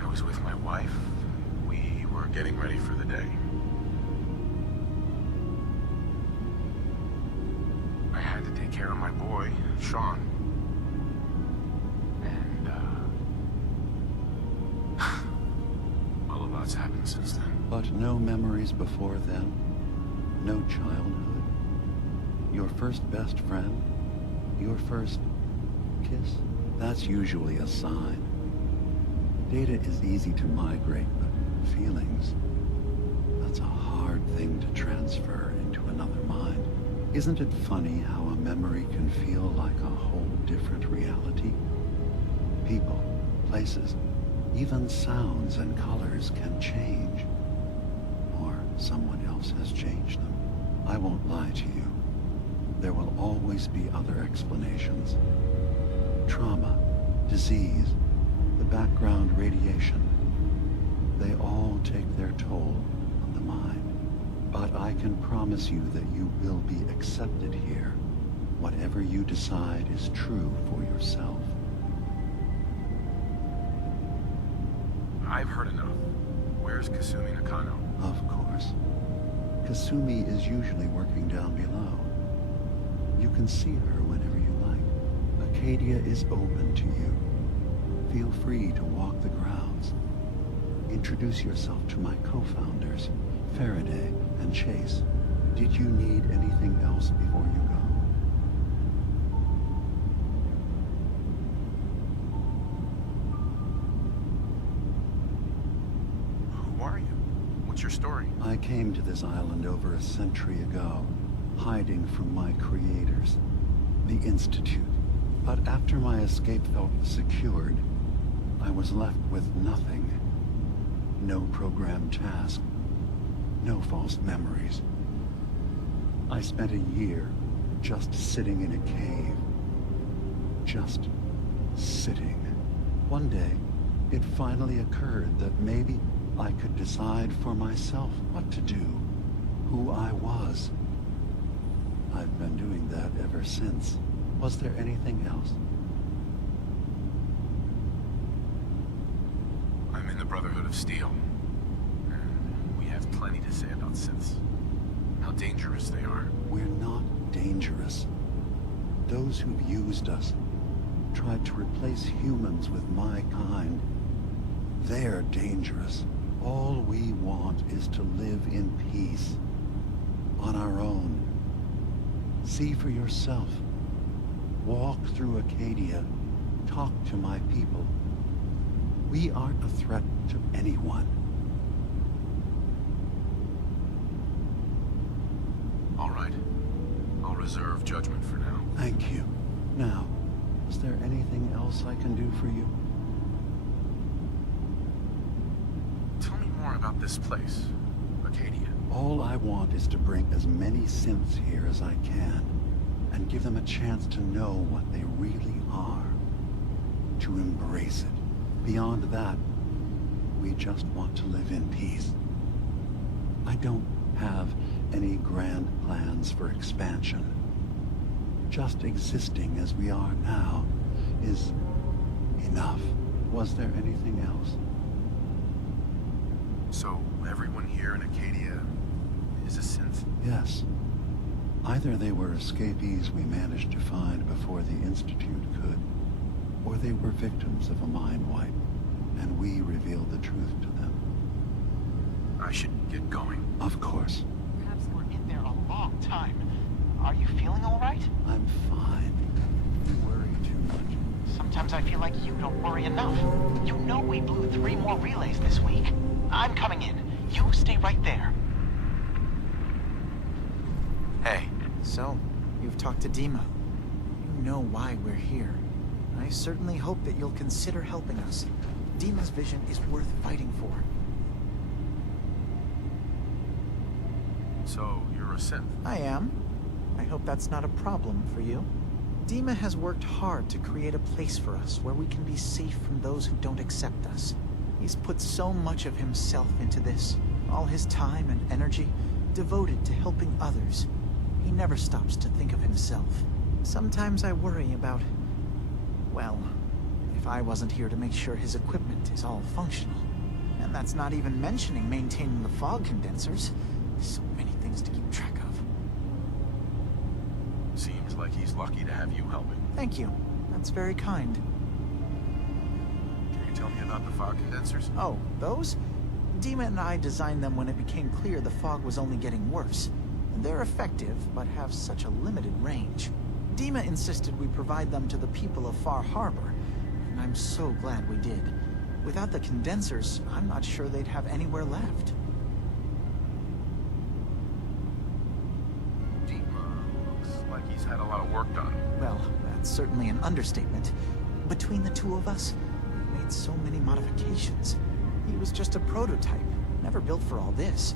I was with my wife. We were getting ready for the day. I had to take care of my boy, Sean. And, a lot's happened since then. But no memories before then? No childhood? Your first best friend? Your first kiss? That's usually a sign. Data is easy to migrate, but feelings, that's a hard thing to transfer into another mind. Isn't it funny how a memory can feel like a whole different reality? People, places, even sounds and colors can change. Or someone else has changed them. I won't lie to you. There will always be other explanations. Trauma, disease, the background radiation. They all take their toll on the mind. But I can promise you that you will be accepted here. Whatever you decide is true for yourself. I've heard enough. Where's Kasumi Nakano? Of course. Kasumi is usually working down below. You can see her whenever you like. Acadia is open to you. Feel free to walk the grounds. Introduce yourself to my co-founders, Faraday and Chase. Did you need anything else before you go? Who are you? What's your story? I came to this island over a century ago, hiding from my creators, the Institute. But after my escape felt secured, I was left with nothing. No programmed task, no false memories. I spent a year just sitting in a cave. Just sitting. One day, it finally occurred that maybe I could decide for myself what to do, who I was. I've been doing that ever since. Was there anything else? I'm in the Brotherhood of Steel. And we have plenty to say about synths. How dangerous they are. We're not dangerous. Those who've used us, tried to replace humans with my kind, they're dangerous. All we want is to live in peace. On our own. See for yourself. Walk through Acadia. Talk to my people. We aren't a threat to anyone. All right. I'll reserve judgment for now. Thank you. Now, is there anything else I can do for you? Tell me more about this place, Acadia. All I want is to bring as many synths here as I can, and give them a chance to know what they really are. To embrace it. Beyond that, we just want to live in peace. I don't have any grand plans for expansion. Just existing as we are now is enough. Was there anything else? So, everyone here in Acadia is a synth? Yes. Either they were escapees we managed to find before the Institute could, or they were victims of a mind wipe, and we revealed the truth to them. I should get going. Of course. Perhaps we're in there time. Are you feeling all right? I'm fine. You worry too much. Sometimes I feel like you don't worry enough. You know we blew 3 more relays this week. I'm coming in. You stay right there. Hey, so, you've talked to Dima. You know why we're here. I certainly hope that you'll consider helping us. Dima's vision is worth fighting for. So, you're a synth? I am. I hope that's not a problem for you. Dima has worked hard to create a place for us where we can be safe from those who don't accept us. He's put so much of himself into this, all his time and energy devoted to helping others. He never stops to think of himself. Sometimes I worry about, well, if I wasn't here to make sure his equipment is all functional. And that's not even mentioning maintaining the fog condensers. So many things to keep track of. Seems like he's lucky to have you helping. Thank you. That's very kind. Can you tell me about the fog condensers? Oh, those? Dima and I designed them when it became clear the fog was only getting worse. They're effective, but have such a limited range. Dima insisted we provide them to the people of Far Harbor, and I'm so glad we did. Without the condensers, I'm not sure they'd have anywhere left. Looks like he's had a lot of work done. Well, that's certainly an understatement. Between the two of us, we've made so many modifications. He was just a prototype, never built for all this.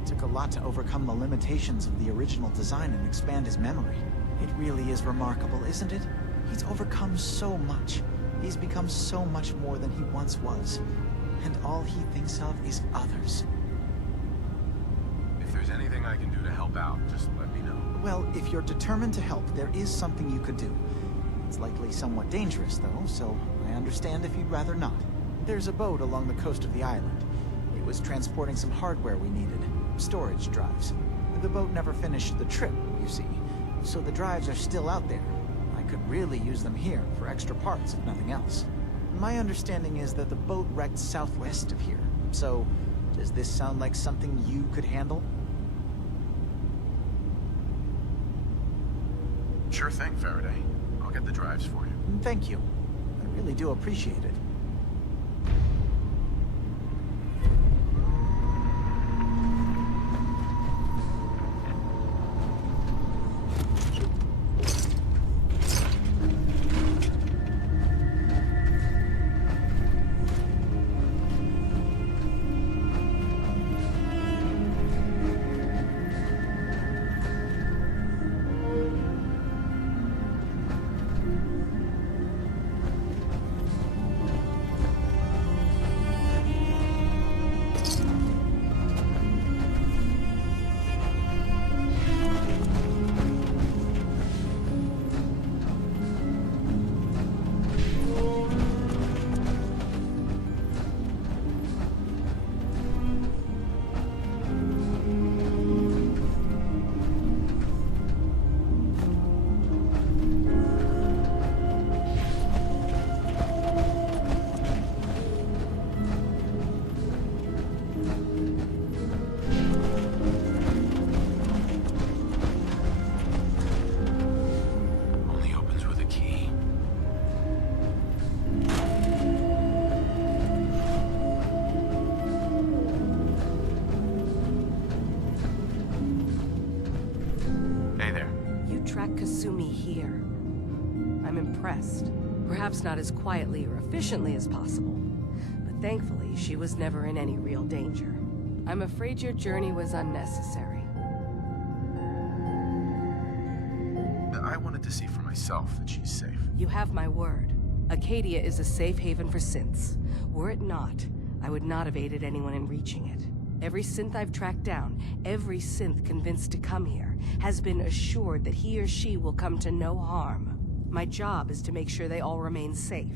It took a lot to overcome the limitations of the original design and expand his memory. It really is remarkable, isn't it? He's overcome so much. He's become so much more than he once was. And all he thinks of is others. If there's anything I can do to help out, just let me know. Well, if you're determined to help, there is something you could do. It's likely somewhat dangerous, though, so I understand if you'd rather not. There's a boat along the coast of the island. It was transporting some hardware we needed. Storage drives. The boat never finished the trip, you see, so the drives are still out there. I could really use them here for extra parts, if nothing else. My understanding is that the boat wrecked southwest of here, so does this sound like something you could handle? Sure thing, Faraday. I'll get the drives for you. Thank you. I really do appreciate it. Perhaps not as quietly or efficiently as possible, but thankfully she was never in any real danger. I'm afraid your journey was unnecessary. I wanted to see for myself that she's safe. You have my word. Acadia is a safe haven for synths. Were it not, I would not have aided anyone in reaching it. Every synth I've tracked down, every synth convinced to come here, has been assured that he or she will come to no harm. My job is to make sure they all remain safe,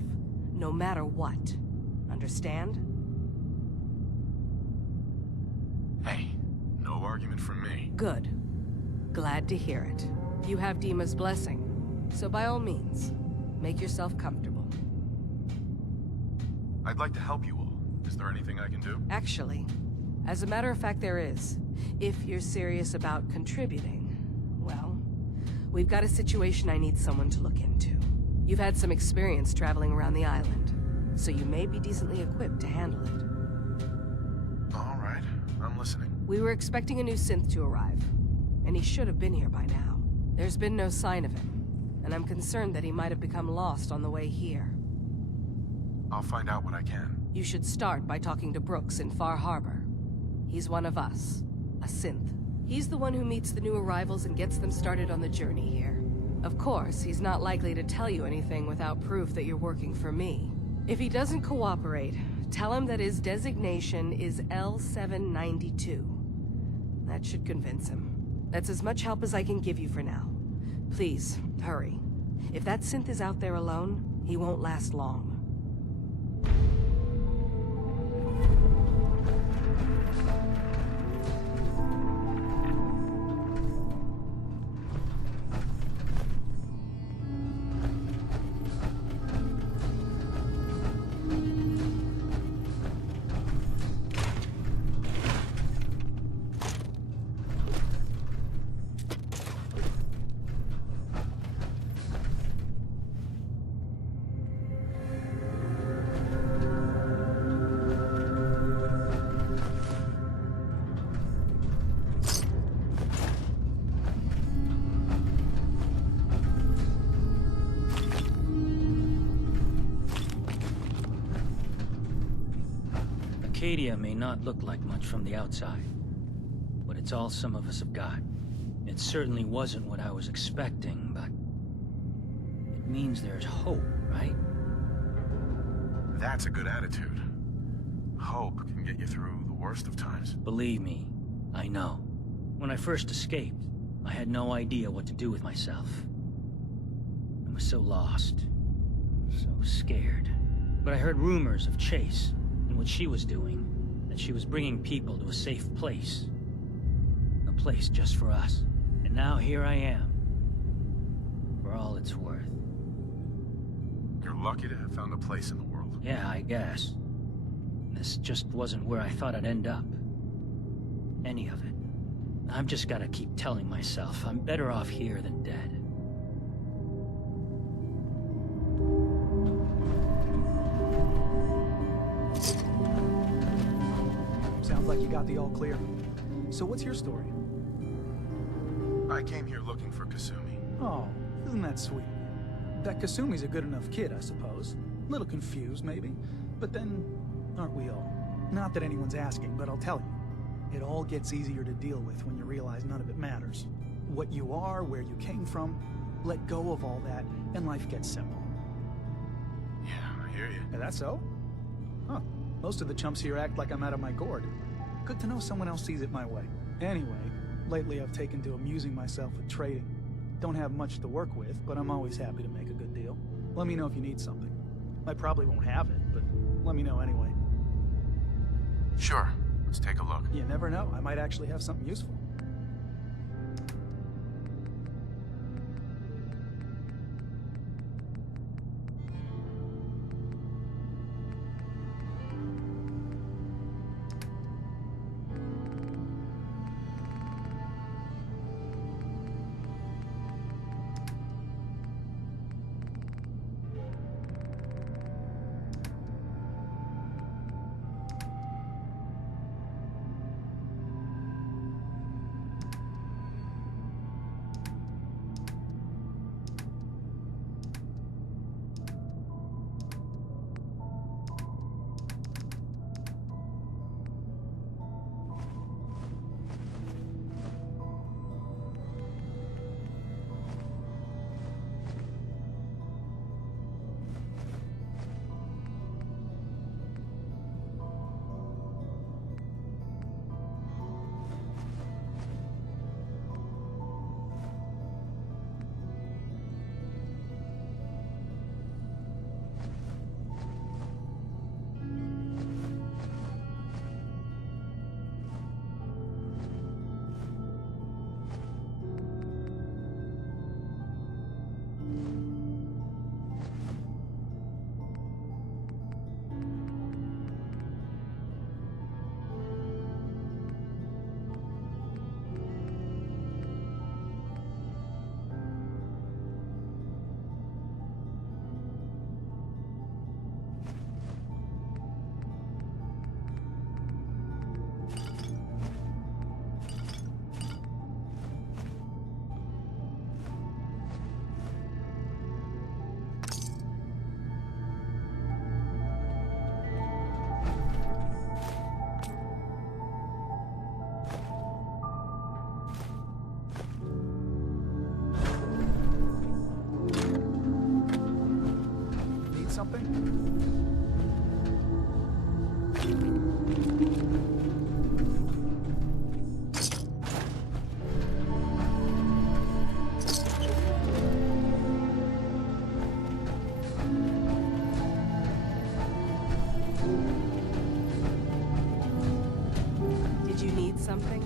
no matter what. Understand? Hey, no argument from me. Good. Glad to hear it. You have Dima's blessing, so by all means, make yourself comfortable. I'd like to help you all. Is there anything I can do? Actually, as a matter of fact, there is. If you're serious about contributing. We've got a situation I need someone to look into. You've had some experience traveling around the island, so you may be decently equipped to handle it. All right, I'm listening. We were expecting a new synth to arrive, and he should have been here by now. There's been no sign of him, and I'm concerned that he might have become lost on the way here. I'll find out what I can. You should start by talking to Brooks in Far Harbor. He's one of us, a synth. He's the one who meets the new arrivals and gets them started on the journey here. Of course, he's not likely to tell you anything without proof that you're working for me. If he doesn't cooperate, tell him that his designation is L792. That should convince him. That's as much help as I can give you for now. Please, hurry. If that synth is out there alone, he won't last long. Arcadia may not look like much from the outside, but it's all some of us have got. It certainly wasn't what I was expecting, but it means there's hope, right? That's a good attitude. Hope can get you through the worst of times. Believe me, I know. When I first escaped, I had no idea what to do with myself. I was so lost, so scared. But I heard rumors of Chase and what she was doing, that she was bringing people to a safe place. A place just for us. And now here I am, for all it's worth. You're lucky to have found a place in the world. Yeah, I guess. This just wasn't where I thought I'd end up. Any of it. I've just gotta keep telling myself I'm better off here than dead. Sounds like you got the all clear. So what's your story? I came here looking for Kasumi. Oh, isn't that sweet? That Kasumi's a good enough kid, I suppose. A little confused, maybe. But then, aren't we all? Not that anyone's asking, but I'll tell you. It all gets easier to deal with when you realize none of it matters. What you are, where you came from, let go of all that, and life gets simple. Yeah, I hear you. Is that so? Huh. Most of the chumps here act like I'm out of my gourd. Good to know someone else sees it my way. Anyway, lately I've taken to amusing myself with trading. Don't have much to work with, but I'm always happy to make a good deal. Let me know if you need something. I probably won't have it, but let me know anyway. Sure. Let's take a look. You never know. I might actually have something useful. need something?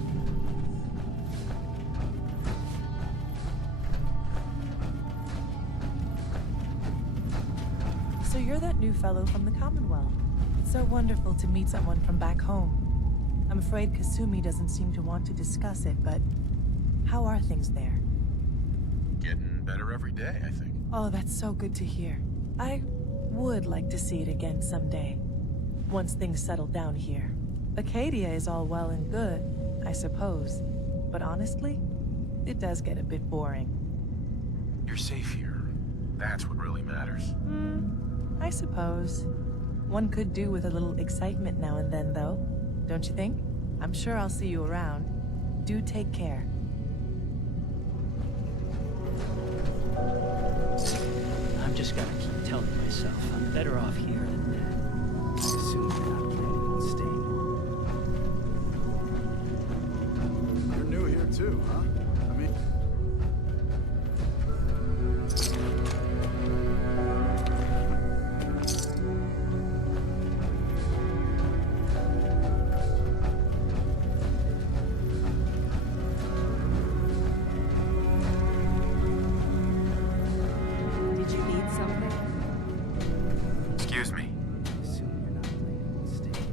So you're that new fellow from the Commonwealth. It's so wonderful to meet someone from back home. I'm afraid Kasumi doesn't seem to want to discuss it, but how are things there? Getting better every day, I think. Oh, that's so good to hear. I would like to see it again someday, once things settle down here. Acadia is all well and good, I suppose, but honestly, it does get a bit boring. You're safe here. That's what really matters. I suppose. One could do with a little excitement now and then, though. Don't you think? I'm sure I'll see you around. Do take care. I'm just gonna keep telling myself I'm better off here than dead. I assume you're not planning on staying. You're new here too, huh? I mean... Did you need something? Excuse me. I assume you're not planning on staying.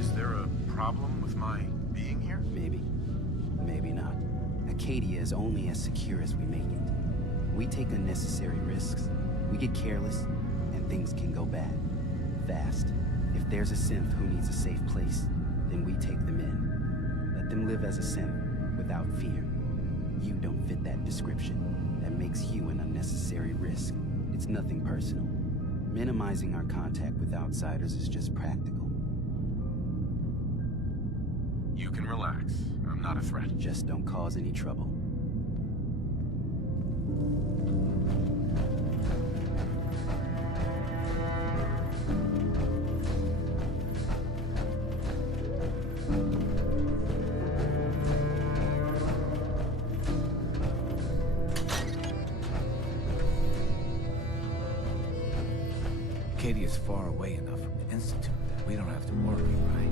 Is there a problem with my being here? Maybe. Maybe not. Acadia is only as secure as we make it. We take unnecessary risks. We get careless, and things can go bad. Fast. If there's a synth who needs a safe place, then we take them in. Let them live as a synth, without fear. You don't fit that description. That makes you an unnecessary risk. It's nothing personal. Minimizing our contact with outsiders is just practical. You can relax. I'm not a threat. Just don't cause any trouble. Acadia's far away enough from the Institute that we don't have to worry, right?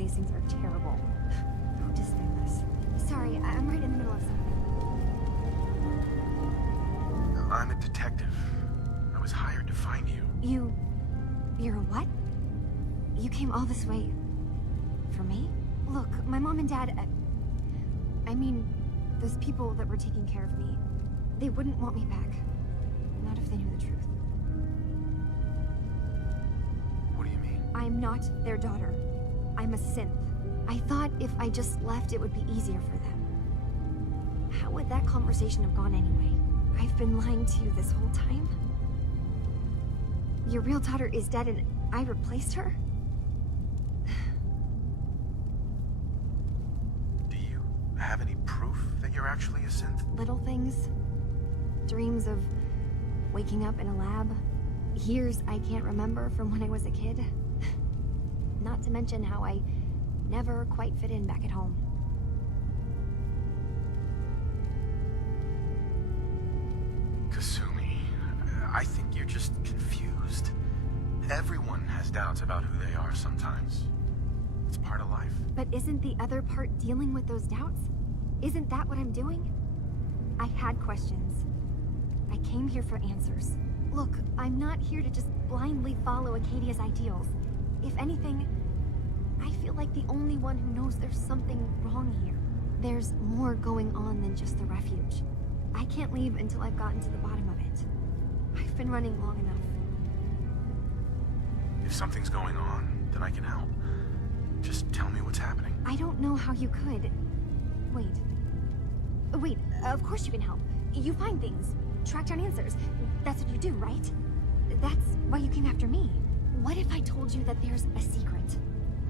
these things are terrible. Who designed this? Sorry, I'm right in the middle of something. I'm a detective. I was hired to find you. You're a what? You came all this way for me? Look, my mom and dad, I mean, those people that were taking care of me, they wouldn't want me back. Not if they knew the truth. What do you mean? I'm not their daughter. I'm a synth. I thought if I just left, it would be easier for them. How would that conversation have gone anyway? I've been lying to you this whole time? Your real daughter is dead and I replaced her? Do you have any proof that you're actually a synth? Little things. Dreams of waking up in a lab. Years I can't remember from when I was a kid. Not to mention how I never quite fit in back at home. Kasumi, I think you're just confused. Everyone has doubts about who they are sometimes. It's part of life. But isn't the other part dealing with those doubts? Isn't that what I'm doing? I had questions. I came here for answers. Look, I'm not here to just blindly follow Acadia's ideals. If anything, I feel like the only one who knows there's something wrong here. There's more going on than just the refuge. I can't leave until I've gotten to the bottom of it. I've been running long enough. If something's going on, then I can help. Just tell me what's happening. I don't know how you could. Wait, of course you can help. You find things, track down answers. That's what you do, right? That's why you came after me. What if I told you that there's a secret?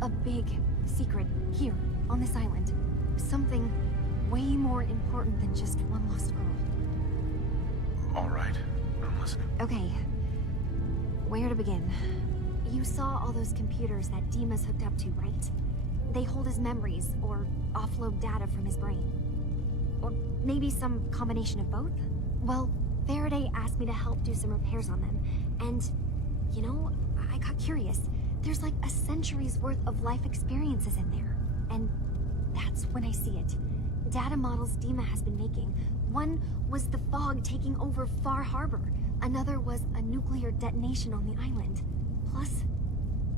A big secret here, on this island. Something way more important than just one lost girl. All right, I'm listening. Okay, where to begin? You saw all those computers that Dima's hooked up to, right? They hold his memories, or offload data from his brain. Or maybe some combination of both? Well, Faraday asked me to help do some repairs on them, and, you know, I got curious. There's like a century's worth of life experiences in there, and that's when I see it. Data models Dima has been making. One was the fog taking over Far Harbor. Another was a nuclear detonation on the island. Plus,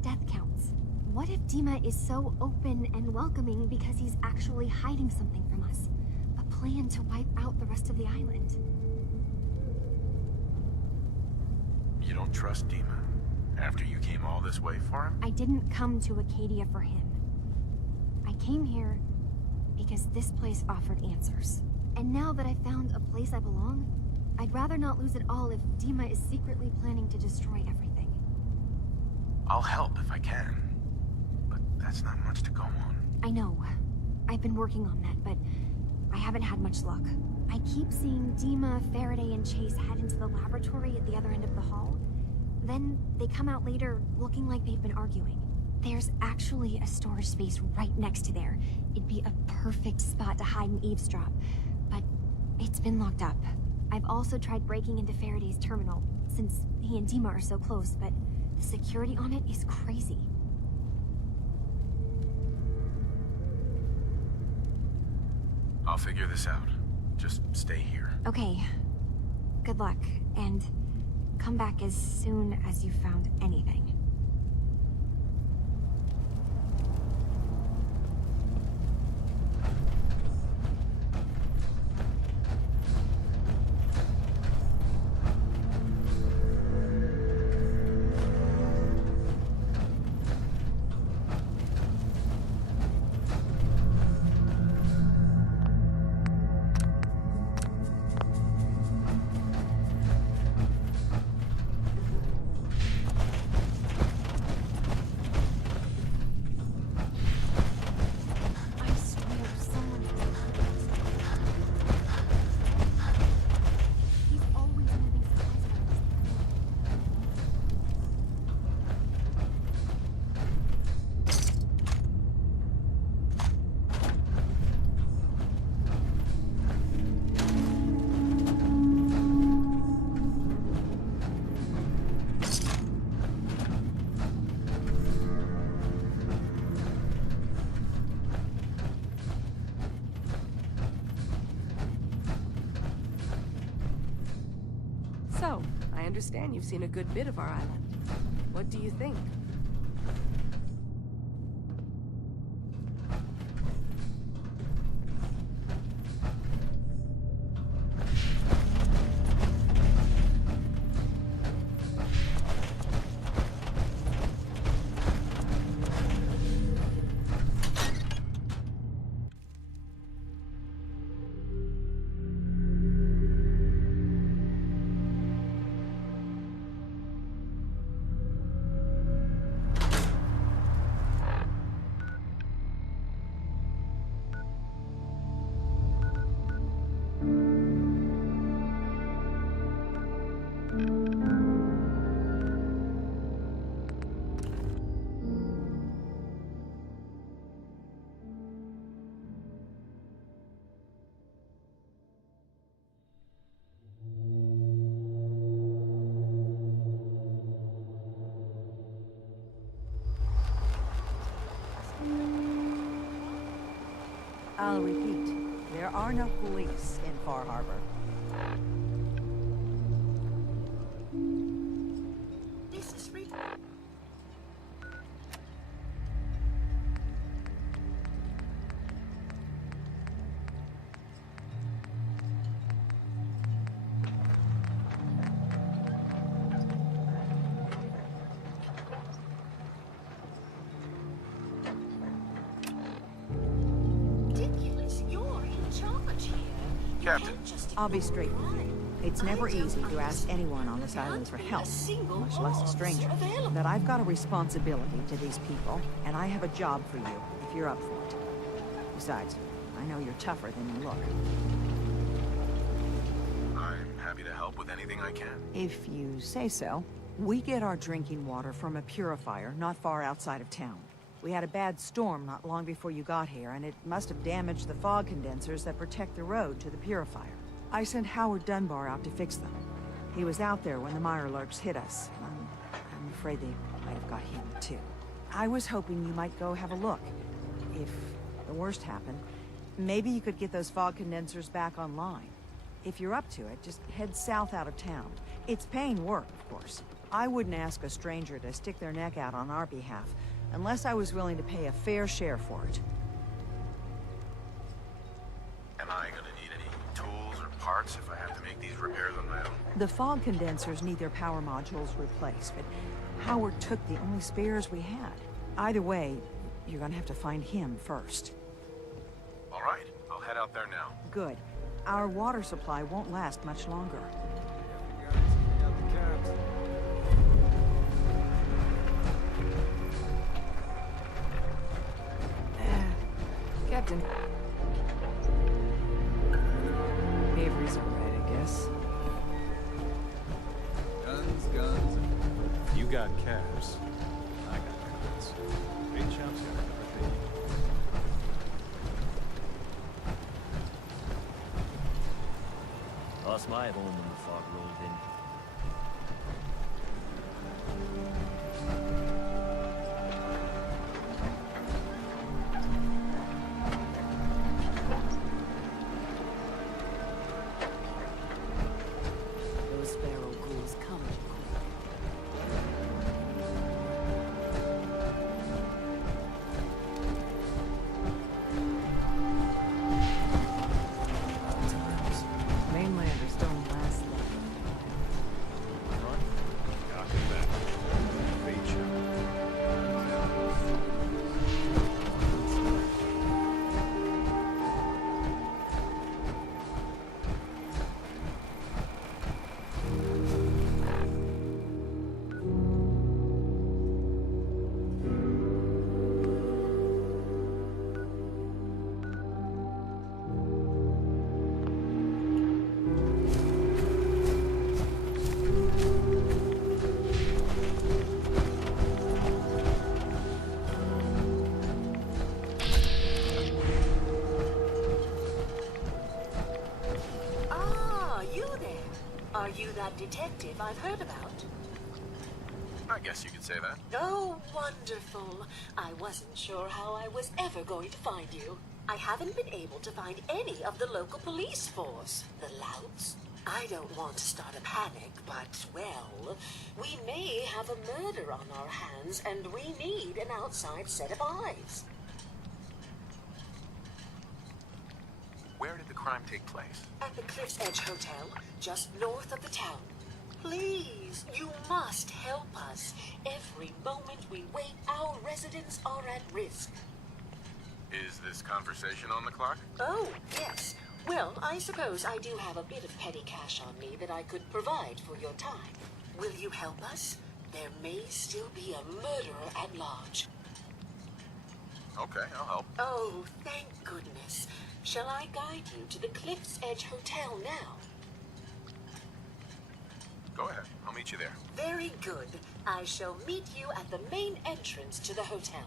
death counts. What if Dima is so open and welcoming because he's actually hiding something from us? A plan to wipe out the rest of the island. You don't trust Dima? After you came all this way for him? I didn't come to Acadia for him. I came here because this place offered answers. And now that I found a place I belong, I'd rather not lose it all if Dima is secretly planning to destroy everything. I'll help if I can, but that's not much to go on. I know. I've been working on that, but I haven't had much luck. I keep seeing Dima, Faraday, and Chase head into the laboratory at the other end of the hall. Then they come out later looking like they've been arguing. There's actually a storage space right next to there. It'd be a perfect spot to hide and eavesdrop, but it's been locked up. I've also tried breaking into Faraday's terminal, since he and Dima are so close, but the security on it is crazy. I'll figure this out. Just stay here. Okay. Good luck, and come back as soon as you've found anything. So, I understand you've seen a good bit of our island. What do you think? I'll repeat, there are no police in Far Harbor. This is free. Captain. I'll be straight with you. It's never easy to ask anyone on this island for help, much less a stranger. But I've got a responsibility to these people, and I have a job for you, if you're up for it. Besides, I know you're tougher than you look. I'm happy to help with anything I can. If you say so. We get our drinking water from a purifier not far outside of town. We had a bad storm not long before you got here, and it must have damaged the fog condensers that protect the road to the purifier. I sent Howard Dunbar out to fix them. He was out there when the Mirelurks hit us. I'm afraid they might have got him, too. I was hoping you might go have a look. If the worst happened, maybe you could get those fog condensers back online. If you're up to it, just head south out of town. It's paying work, of course. I wouldn't ask a stranger to stick their neck out on our behalf, unless I was willing to pay a fair share for it. Am I gonna need any tools or parts if I have to make these repairs on my own? The fog condensers need their power modules replaced, but Howard took the only spares we had. Either way, you're gonna have to find him first. All right, I'll head out there now. Good. Our water supply won't last much longer. Captain. Avery's alright, I guess. Guns. You got caps. I got guns. Bait shops got everything. Lost my home when the fog rolled in. Are you that detective I've heard about? I guess you could say that. Oh, wonderful. I wasn't sure how I was ever going to find you. I haven't been able to find any of the local police force. The louts. I don't want to start a panic, but, well, we may have a murder on our hands, and we need an outside set of eyes. Where did the crime take place? At the Cliff's Edge Hotel, just north of the town. Please, you must help us. Every moment we wait, our residents are at risk. Is this conversation on the clock? Oh, yes. Well, I suppose I do have a bit of petty cash on me that I could provide for your time. Will you help us? There may still be a murderer at large. Okay, I'll help. Oh, thank goodness. Shall I guide you to the Cliff's Edge Hotel now? Go ahead. I'll meet you there. Very good. I shall meet you at the main entrance to the hotel.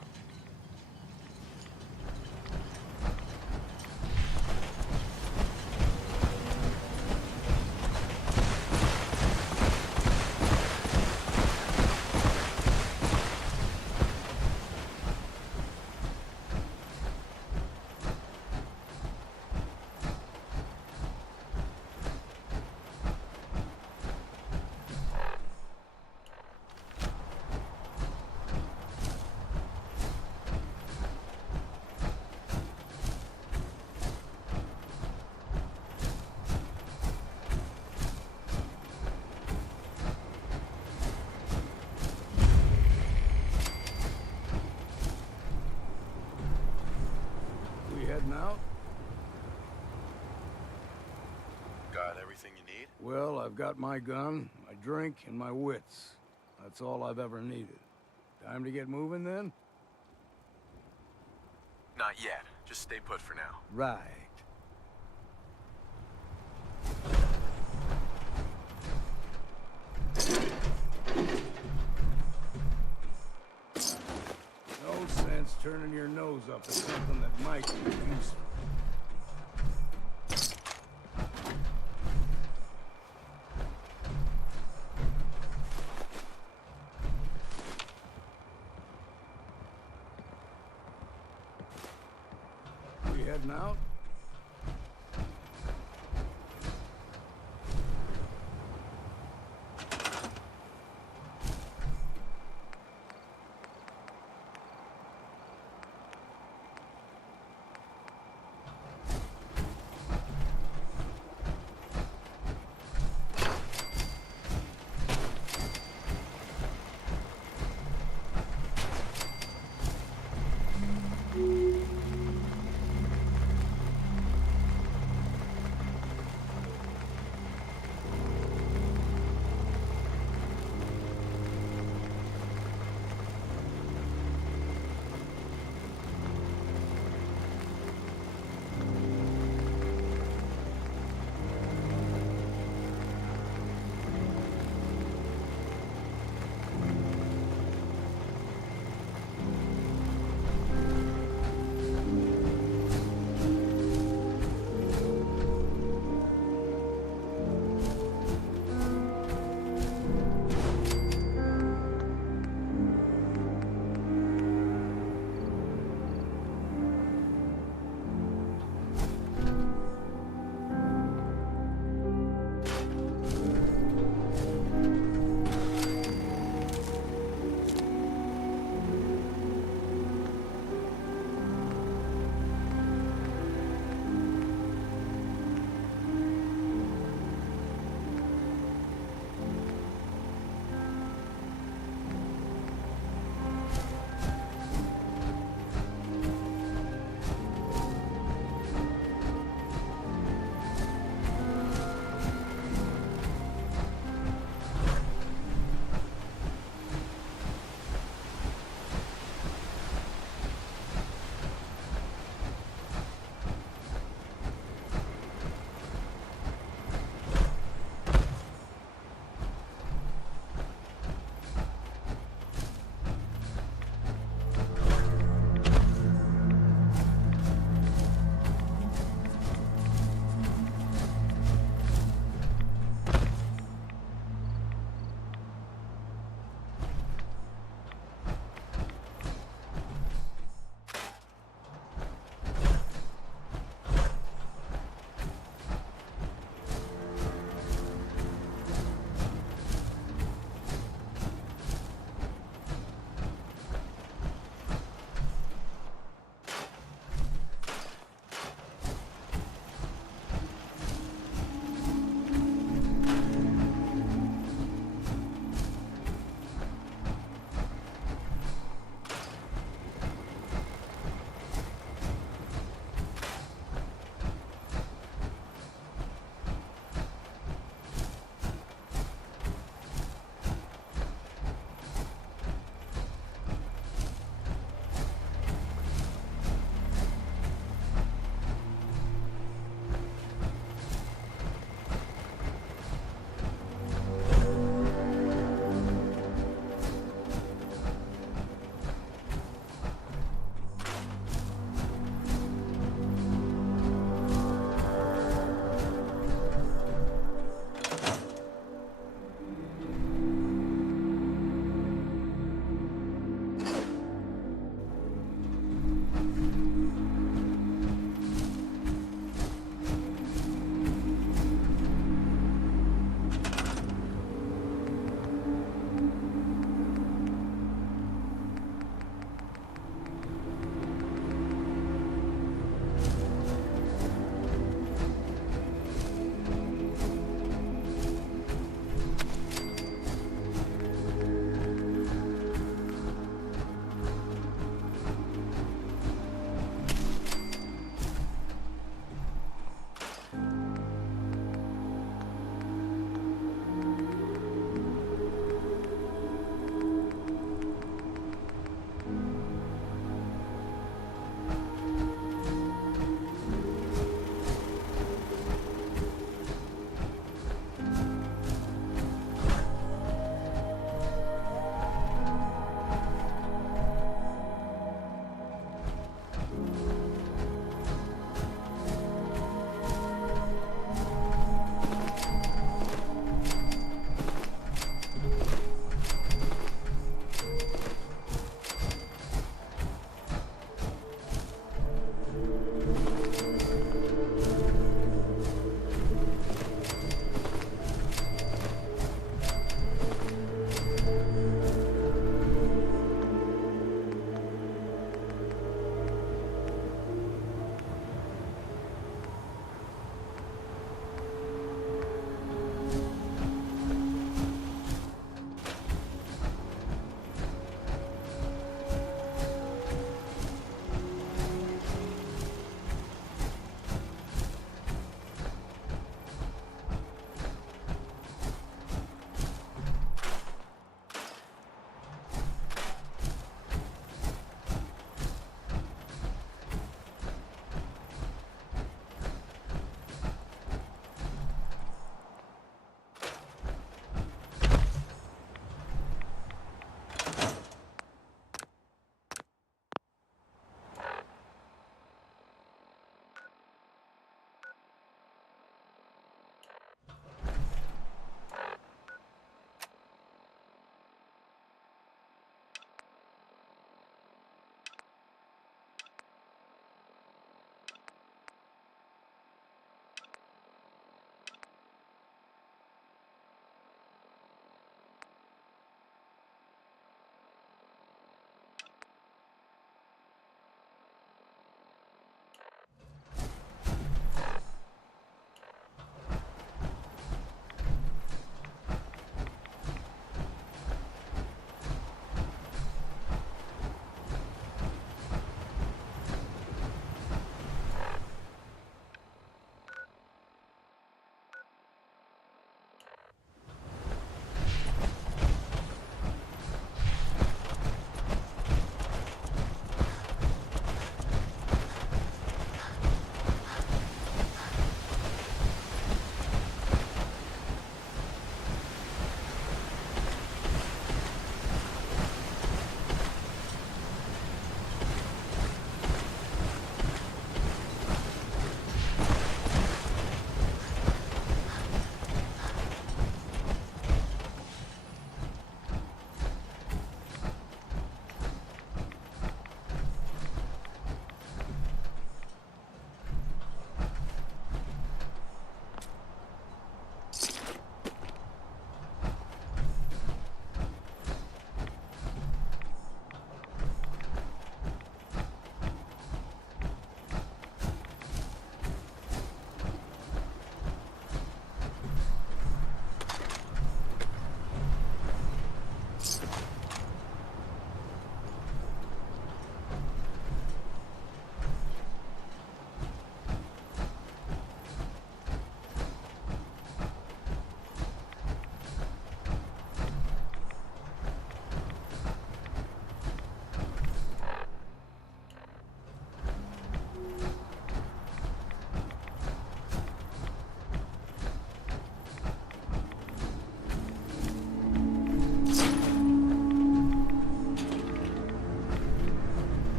Heading out? Got everything you need? Well, I've got my gun, my drink, and my wits. That's all I've ever needed. Time to get moving, then? Not yet. Just stay put for now. Right. No sense turning your nose up at something that might be useful. We heading out?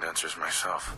condensers myself.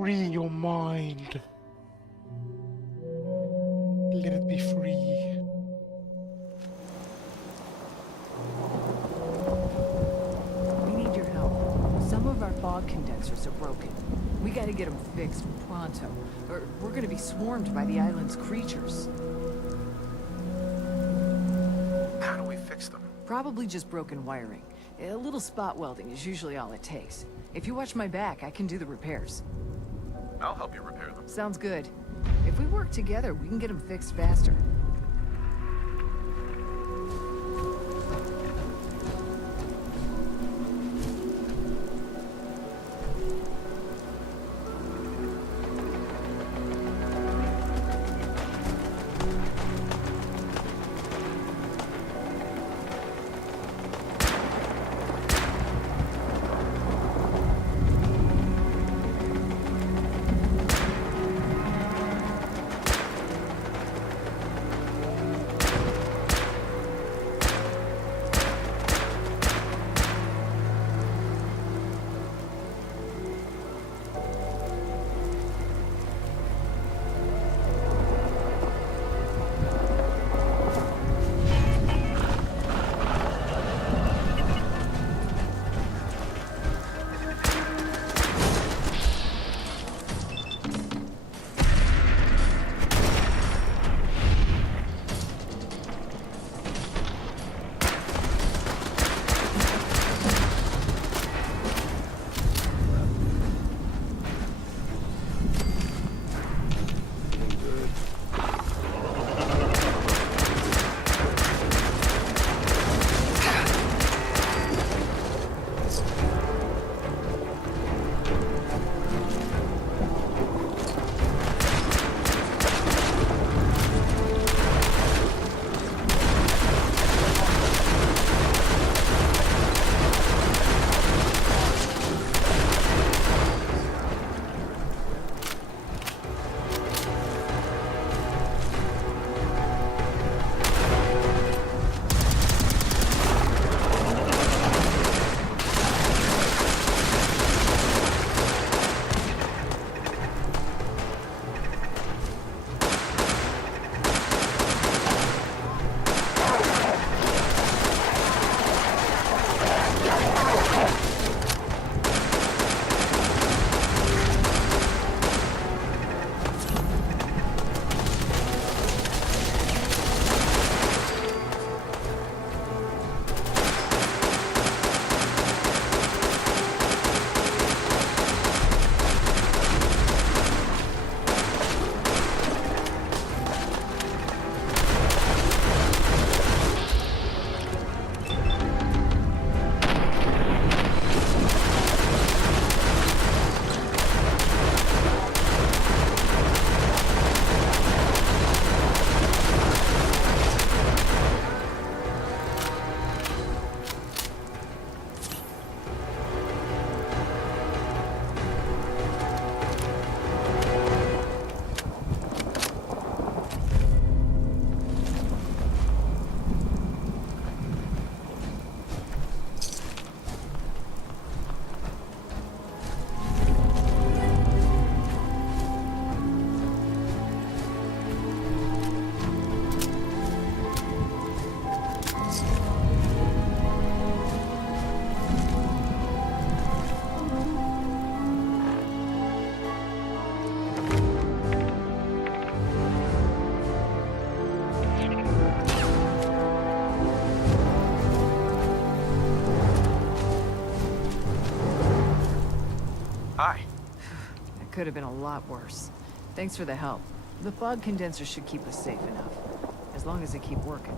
Free your mind. Let it be free. We need your help. Some of our fog condensers are broken. We gotta get them fixed pronto, or we're gonna be swarmed by the island's creatures. How do we fix them? Probably just broken wiring. A little spot welding is usually all it takes. If you watch my back, I can do the repairs. I'll help you repair them. Sounds good. If we work together, we can get them fixed faster. Could have been a lot worse. Thanks for the help. The fog condenser should keep us safe enough, as long as they keep working.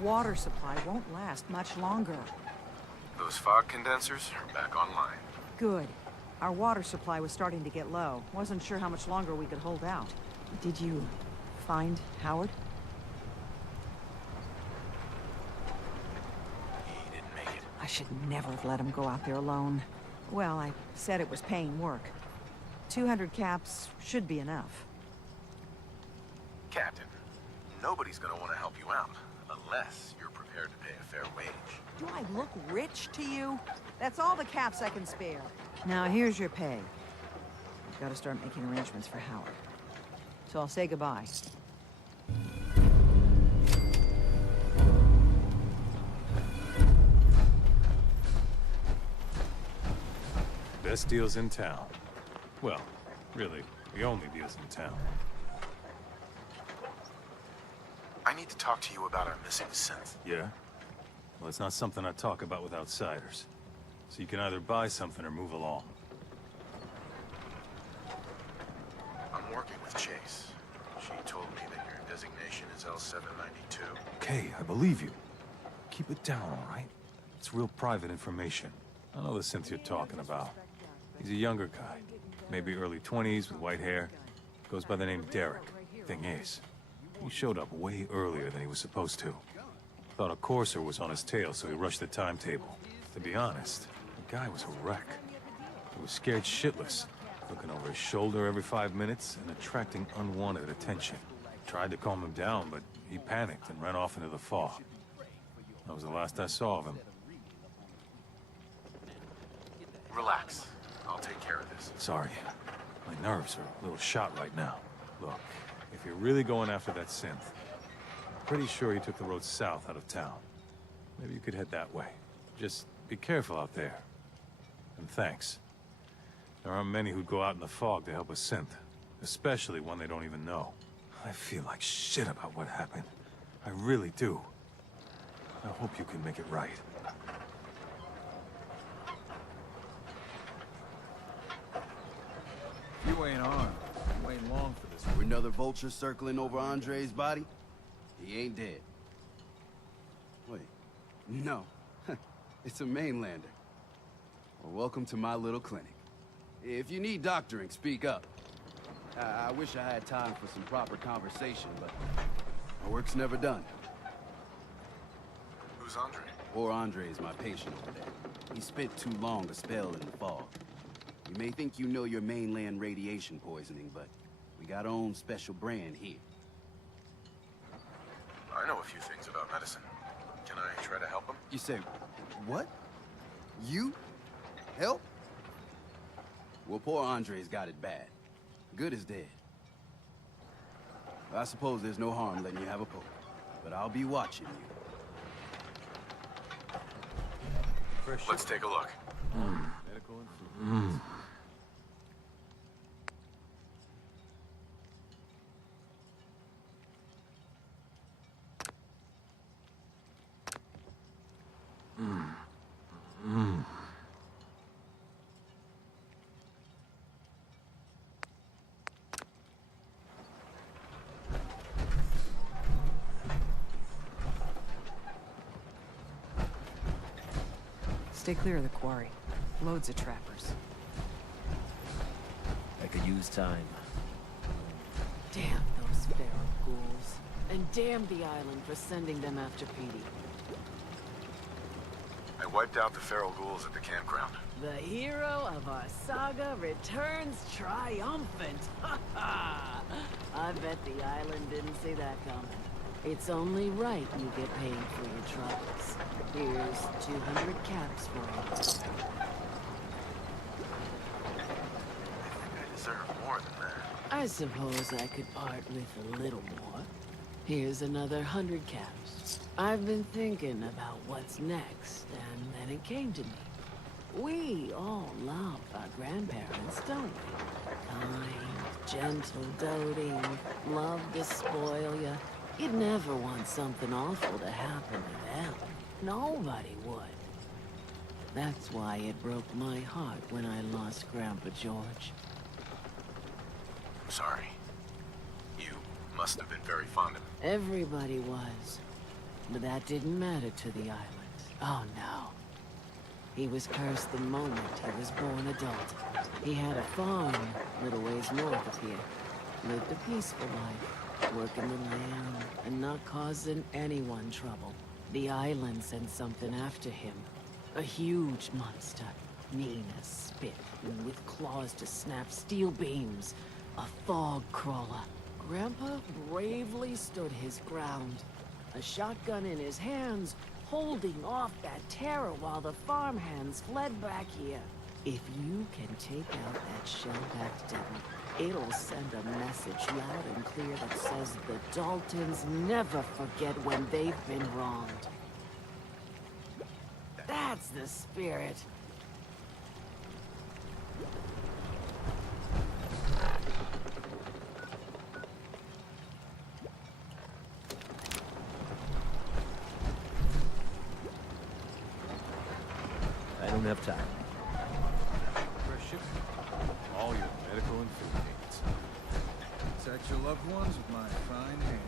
water supply won't last much longer. Those fog condensers are back online. Good. Our water supply was starting to get low. Wasn't sure how much longer we could hold out. Did you find Howard? He didn't make it. I should never have let him go out there alone. Well, I said it was paying work. 200 caps should be enough. Captain, nobody's gonna want to help you out unless you're prepared to pay a fair wage. Do I look rich to you? That's all the caps I can spare. Now, here's your pay. I've got to start making arrangements for Howard. So I'll say goodbye. Best deals in town. Well, really, the only deals in town. I need to talk to you about our missing synth. Yeah? Well, it's not something I talk about with outsiders. So you can either buy something or move along. I'm working with Chase. She told me that your designation is L792. Okay, I believe you. Keep it down, all right? It's real private information. I know the synth you're talking about. He's a younger guy. Maybe early 20s with white hair. Goes by the name Derek. Thing is, he showed up way earlier than he was supposed to. Thought a courser was on his tail, so he rushed the timetable. To be honest, the guy was a wreck. He was scared shitless, looking over his shoulder every 5 minutes and attracting unwanted attention. Tried to calm him down, but he panicked and ran off into the fog. That was the last I saw of him. Relax. I'll take care of this. Sorry. My nerves are a little shot right now. Look, if you're really going after that synth, I'm pretty sure he took the road south out of town. Maybe you could head that way. Just be careful out there. And thanks. There aren't many who'd go out in the fog to help a synth, especially one they don't even know. I feel like shit about what happened. I really do. I hope you can make it right. You ain't armed. You ain't long for this. With another vulture circling over Andre's body? He ain't dead. Wait. No. It's a mainlander. Well, welcome to my little clinic. If you need doctoring, speak up. I wish I had time for some proper conversation, but my work's never done. Who's Andre? Poor Andre is my patient over there. He spent too long a spell in the fog. You may think you know your mainland radiation poisoning, but we got our own special brand here. I know a few things about medicine. Can I try to help him? You say, what? You? Help? Well, poor Andre's got it bad. Good is dead. I suppose there's no harm letting you have a poke, but I'll be watching you. Let's take a look. Medical and Stay clear of the quarry. Loads of trappers. I could use time. Damn those feral ghouls. And damn the island for sending them after Petey. I wiped out the feral ghouls at the campground. The hero of our saga returns triumphant. Ha ha! I bet the island didn't see that coming. It's only right you get paid for your troubles. Here's 200 caps for you. I deserve more than that. I suppose I could part with a little more. Here's another 100 caps. I've been thinking about what's next, and then it came to me. We all love our grandparents, don't we? Kind, gentle, doting, love to spoil you. You'd never want something awful to happen to them. Nobody would. That's why it broke my heart when I lost Grandpa George. I'm sorry. You must have been very fond of him. Everybody was. But that didn't matter to the island. Oh no. He was cursed the moment he was born adult. He had a farm a little ways north of here. Lived a peaceful life, working the land and not causing anyone trouble. The island sent something after him. A huge monster, mean as spit, with claws to snap steel beams. A fog crawler. Grandpa bravely stood his ground. A shotgun in his hands, holding off that terror while the farmhands fled back here. If you can take out that shell-packed devil, it'll send a message loud and clear that says the Daltons never forget when they've been wronged. That's the spirit. I don't have time. Fresh ship. All your medical and food needs. Protect your loved ones with my fine hand.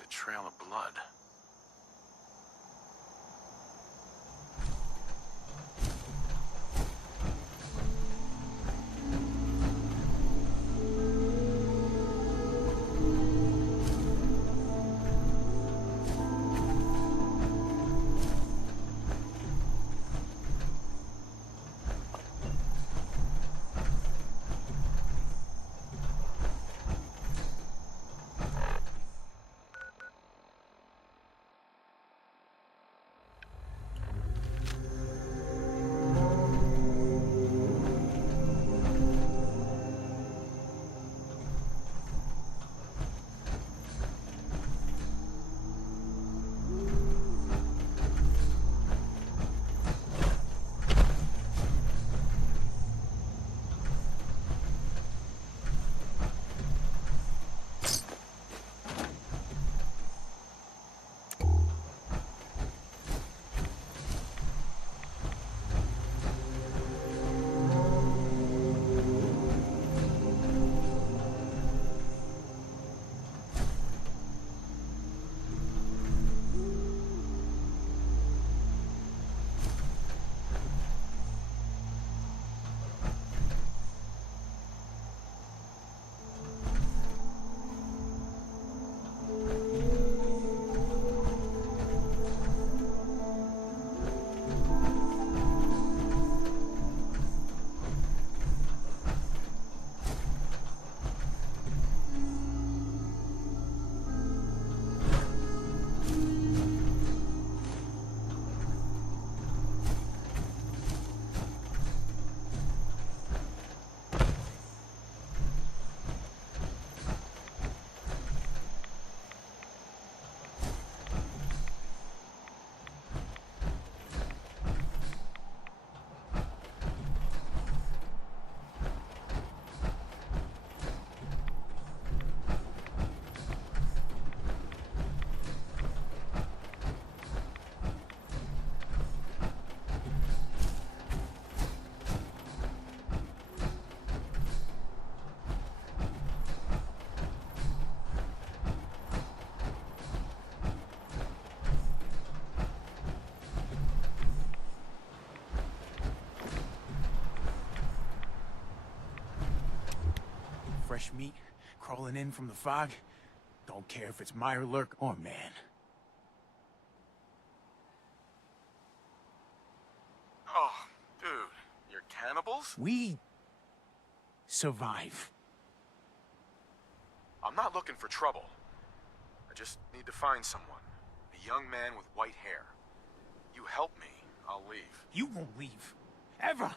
There's a trail of blood. Fresh meat crawling in from the fog. Don't care if it's Mirelurk or man. Oh, dude, you're cannibals? We survive. I'm not looking for trouble. I just need to find someone. A young man with white hair. You help me, I'll leave. You won't leave. Ever.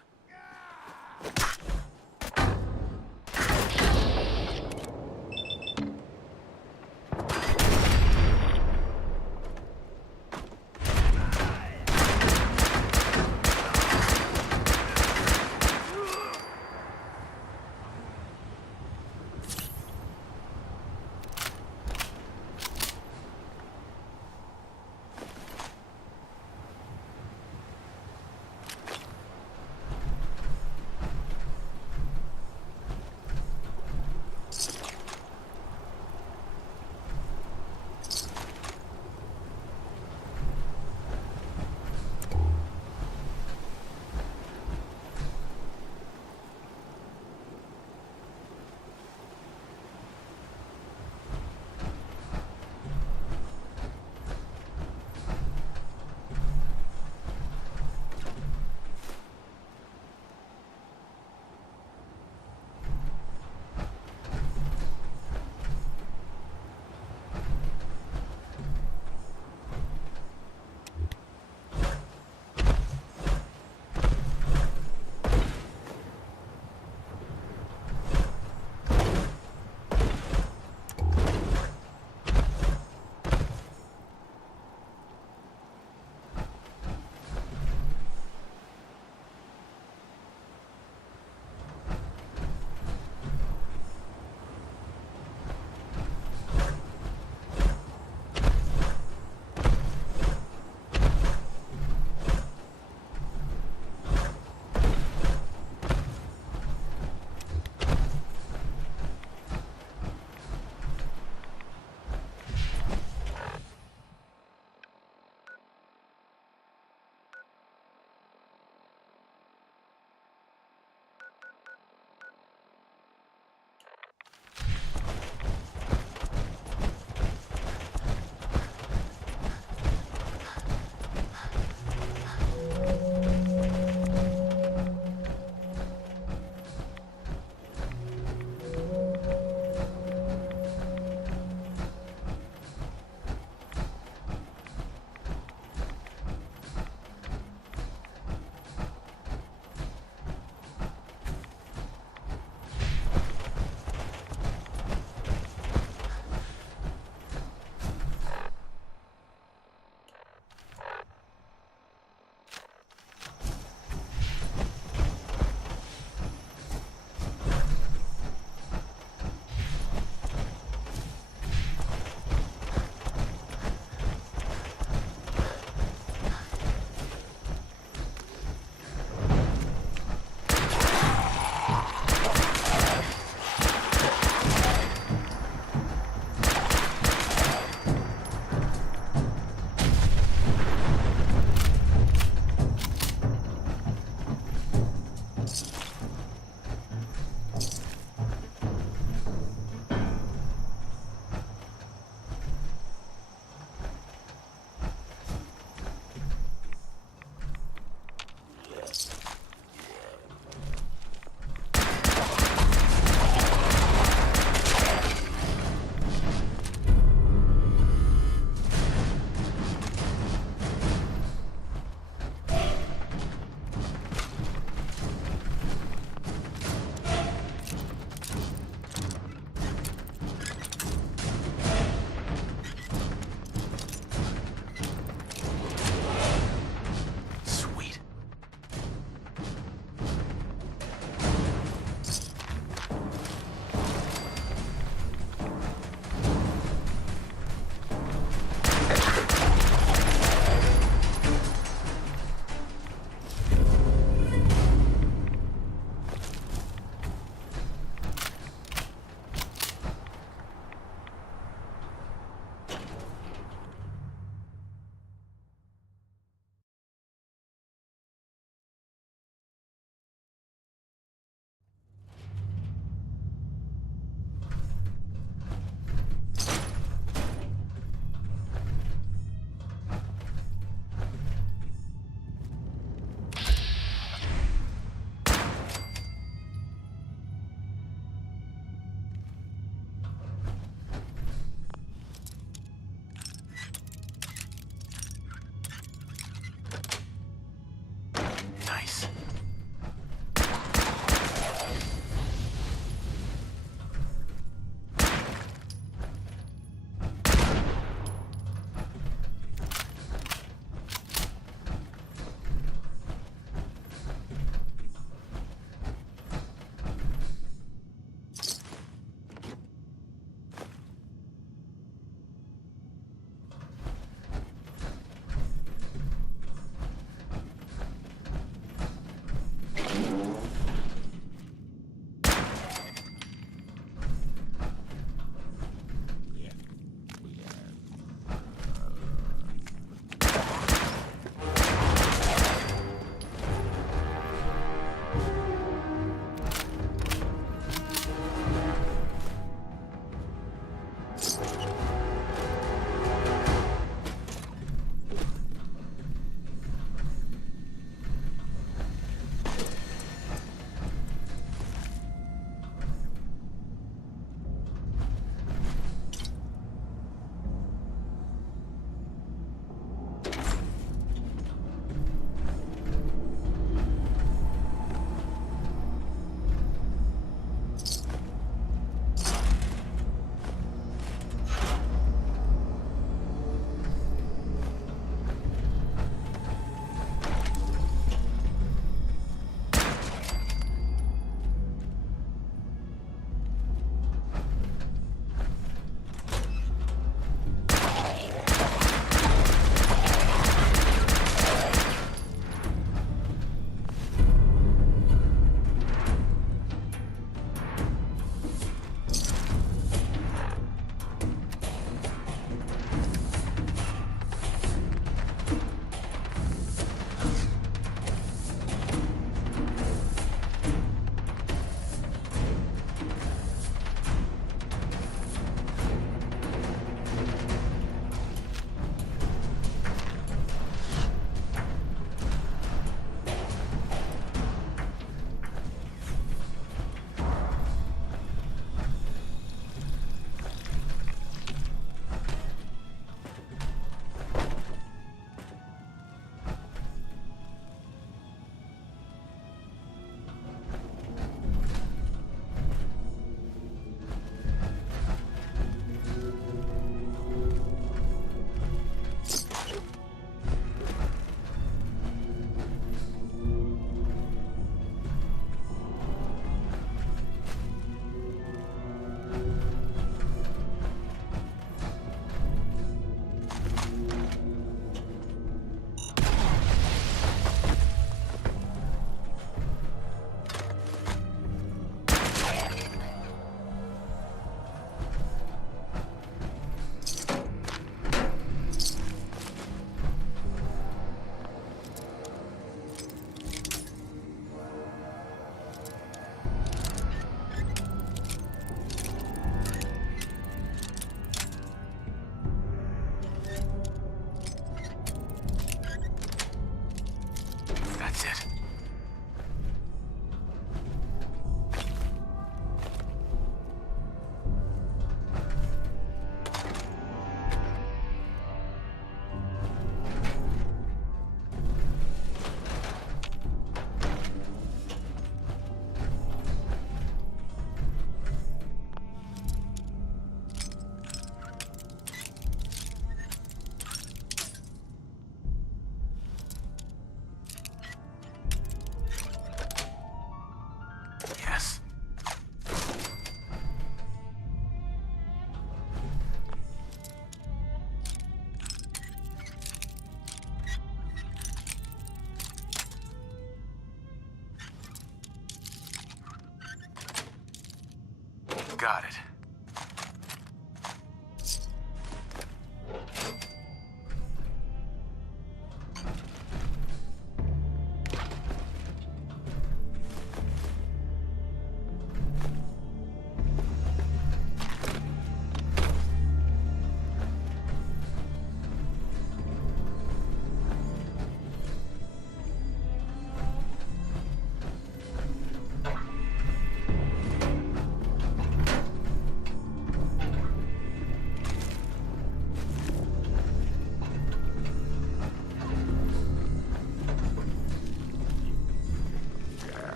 Got it.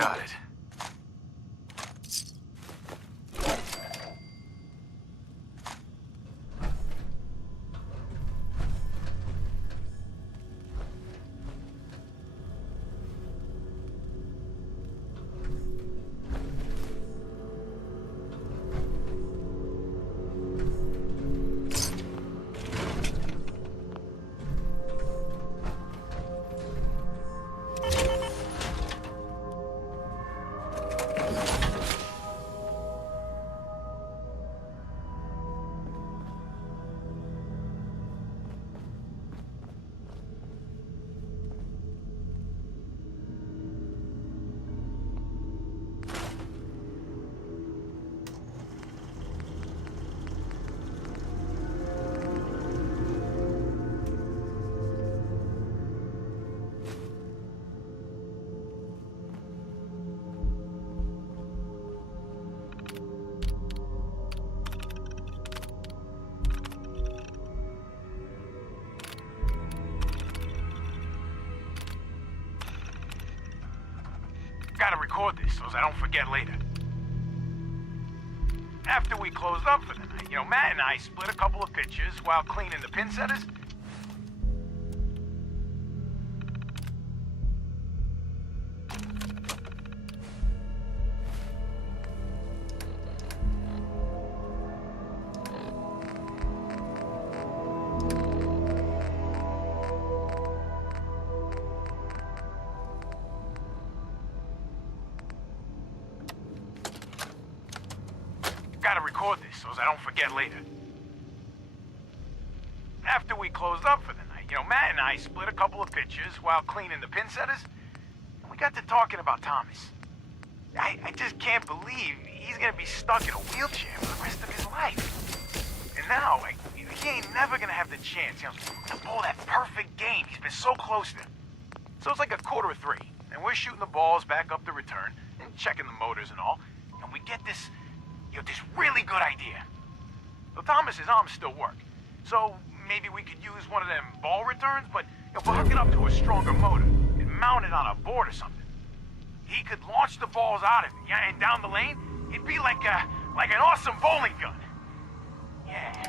Got it. Gotta record this so I don't forget later. After we closed up for the night, you know, Matt and I split a couple of pictures while cleaning the pin setters. Gotta record this so I don't forget later. After we closed up for the night, you know, Matt and I split a couple of pictures while cleaning the pin setters. And we got to talking about Thomas. I just can't believe he's gonna be stuck in a wheelchair for the rest of his life. And now, he ain't never gonna have the chance, you know, to pull that perfect game he's been so close to. So it's like 2:45, and we're shooting the balls back up the return and checking the motors and all, and we get this really good idea. So Thomas's arms still work, so maybe we could use one of them ball returns, but we'll hook it up to a stronger motor and mount it on a board or something. He could launch the balls out of it, yeah, and down the lane, it'd be like an awesome bowling gun. Yeah.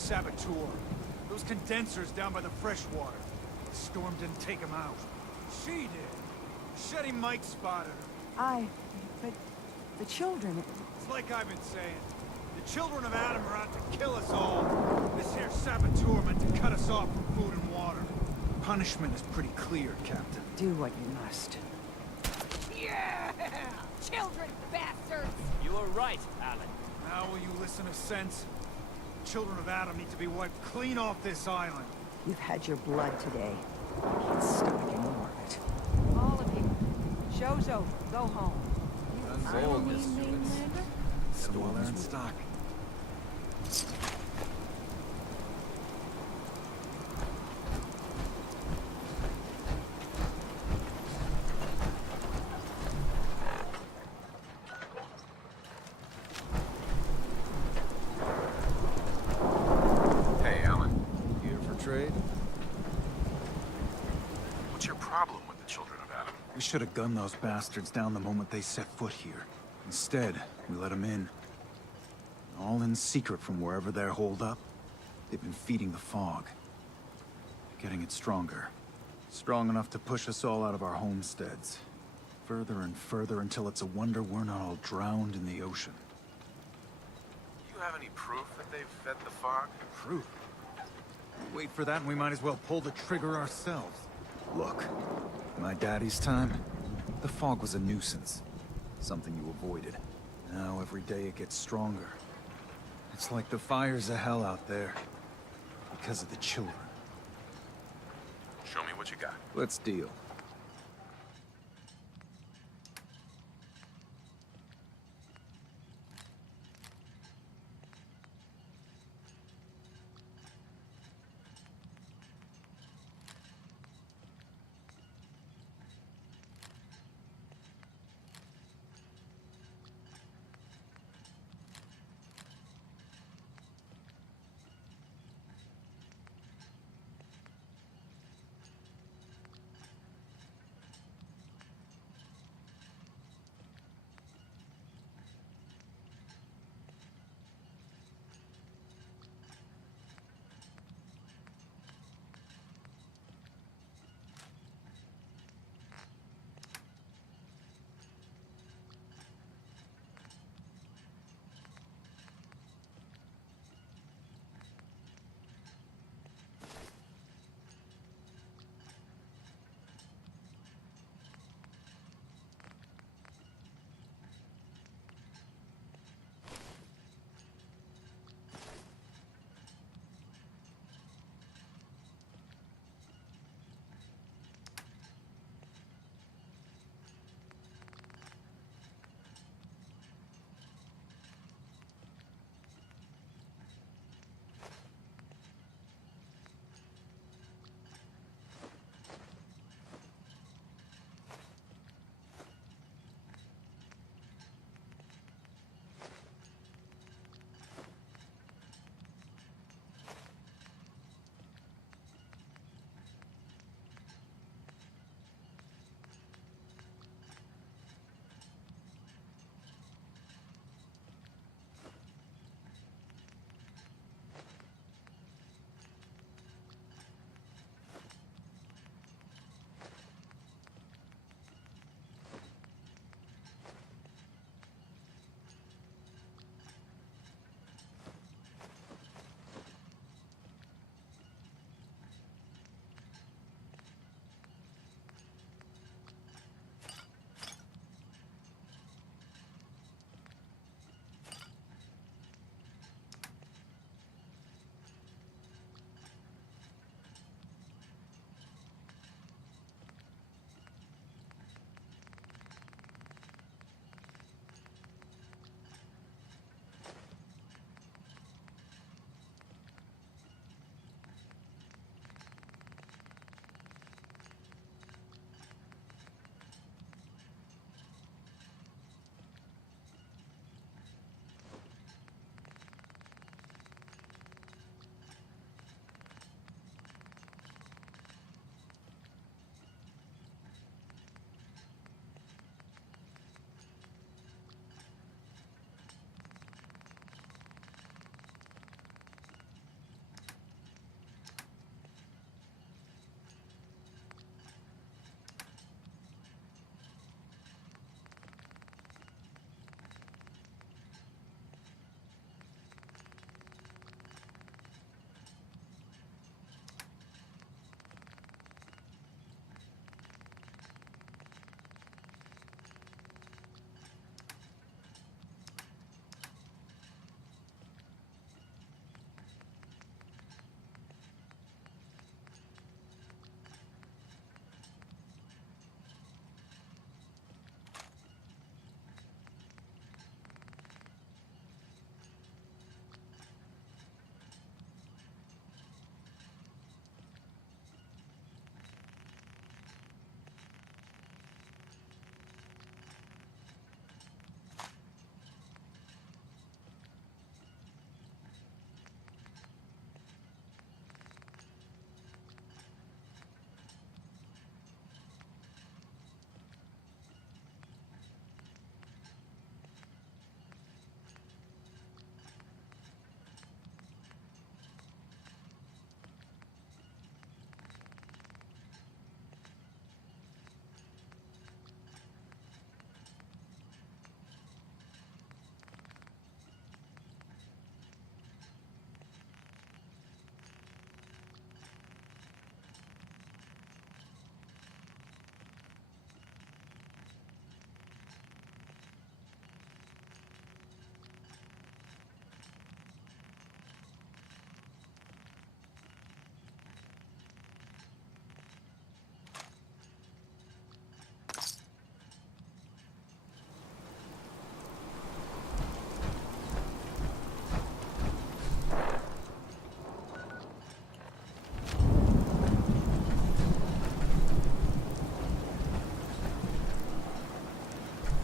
saboteur. Those condensers down by the freshwater. The storm didn't take him out. She did. Shetty Mike spotted her. But the children... It's like I've been saying. The children of Adam are out to kill us all. This here saboteur meant to cut us off from food and water. Punishment is pretty clear, Captain. Do what you must. Yeah! Children bastards! You were right, Alan. Now will you listen to sense? The children of Adam need to be wiped clean off this island. You've had your blood today. I can't stomach any more of it. All of you. Show's over. Go home. Guns old, Miss Stewart. Still while they're in stock. Hey, Alan. Here for trade? What's your problem with the children of Adam? We should have gunned those bastards down the moment they set foot here. Instead, we let them in. All in secret from wherever they're holed up. They've been feeding the fog. Getting it stronger. Strong enough to push us all out of our homesteads. Further and further until it's a wonder we're not all drowned in the ocean. You have any proof that they've fed the fog? Proof? Wait for that and we might as well pull the trigger ourselves. Look, my daddy's time, the fog was a nuisance. Something you avoided. Now every day it gets stronger. It's like the fires of hell out there. Because of the children. Show me what you got. Let's deal.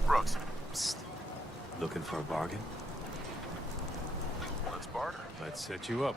Brooks, Psst. Looking for a bargain? let's barter. Let's set you up.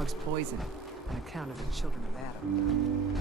dog's poison on account of the children of Adam.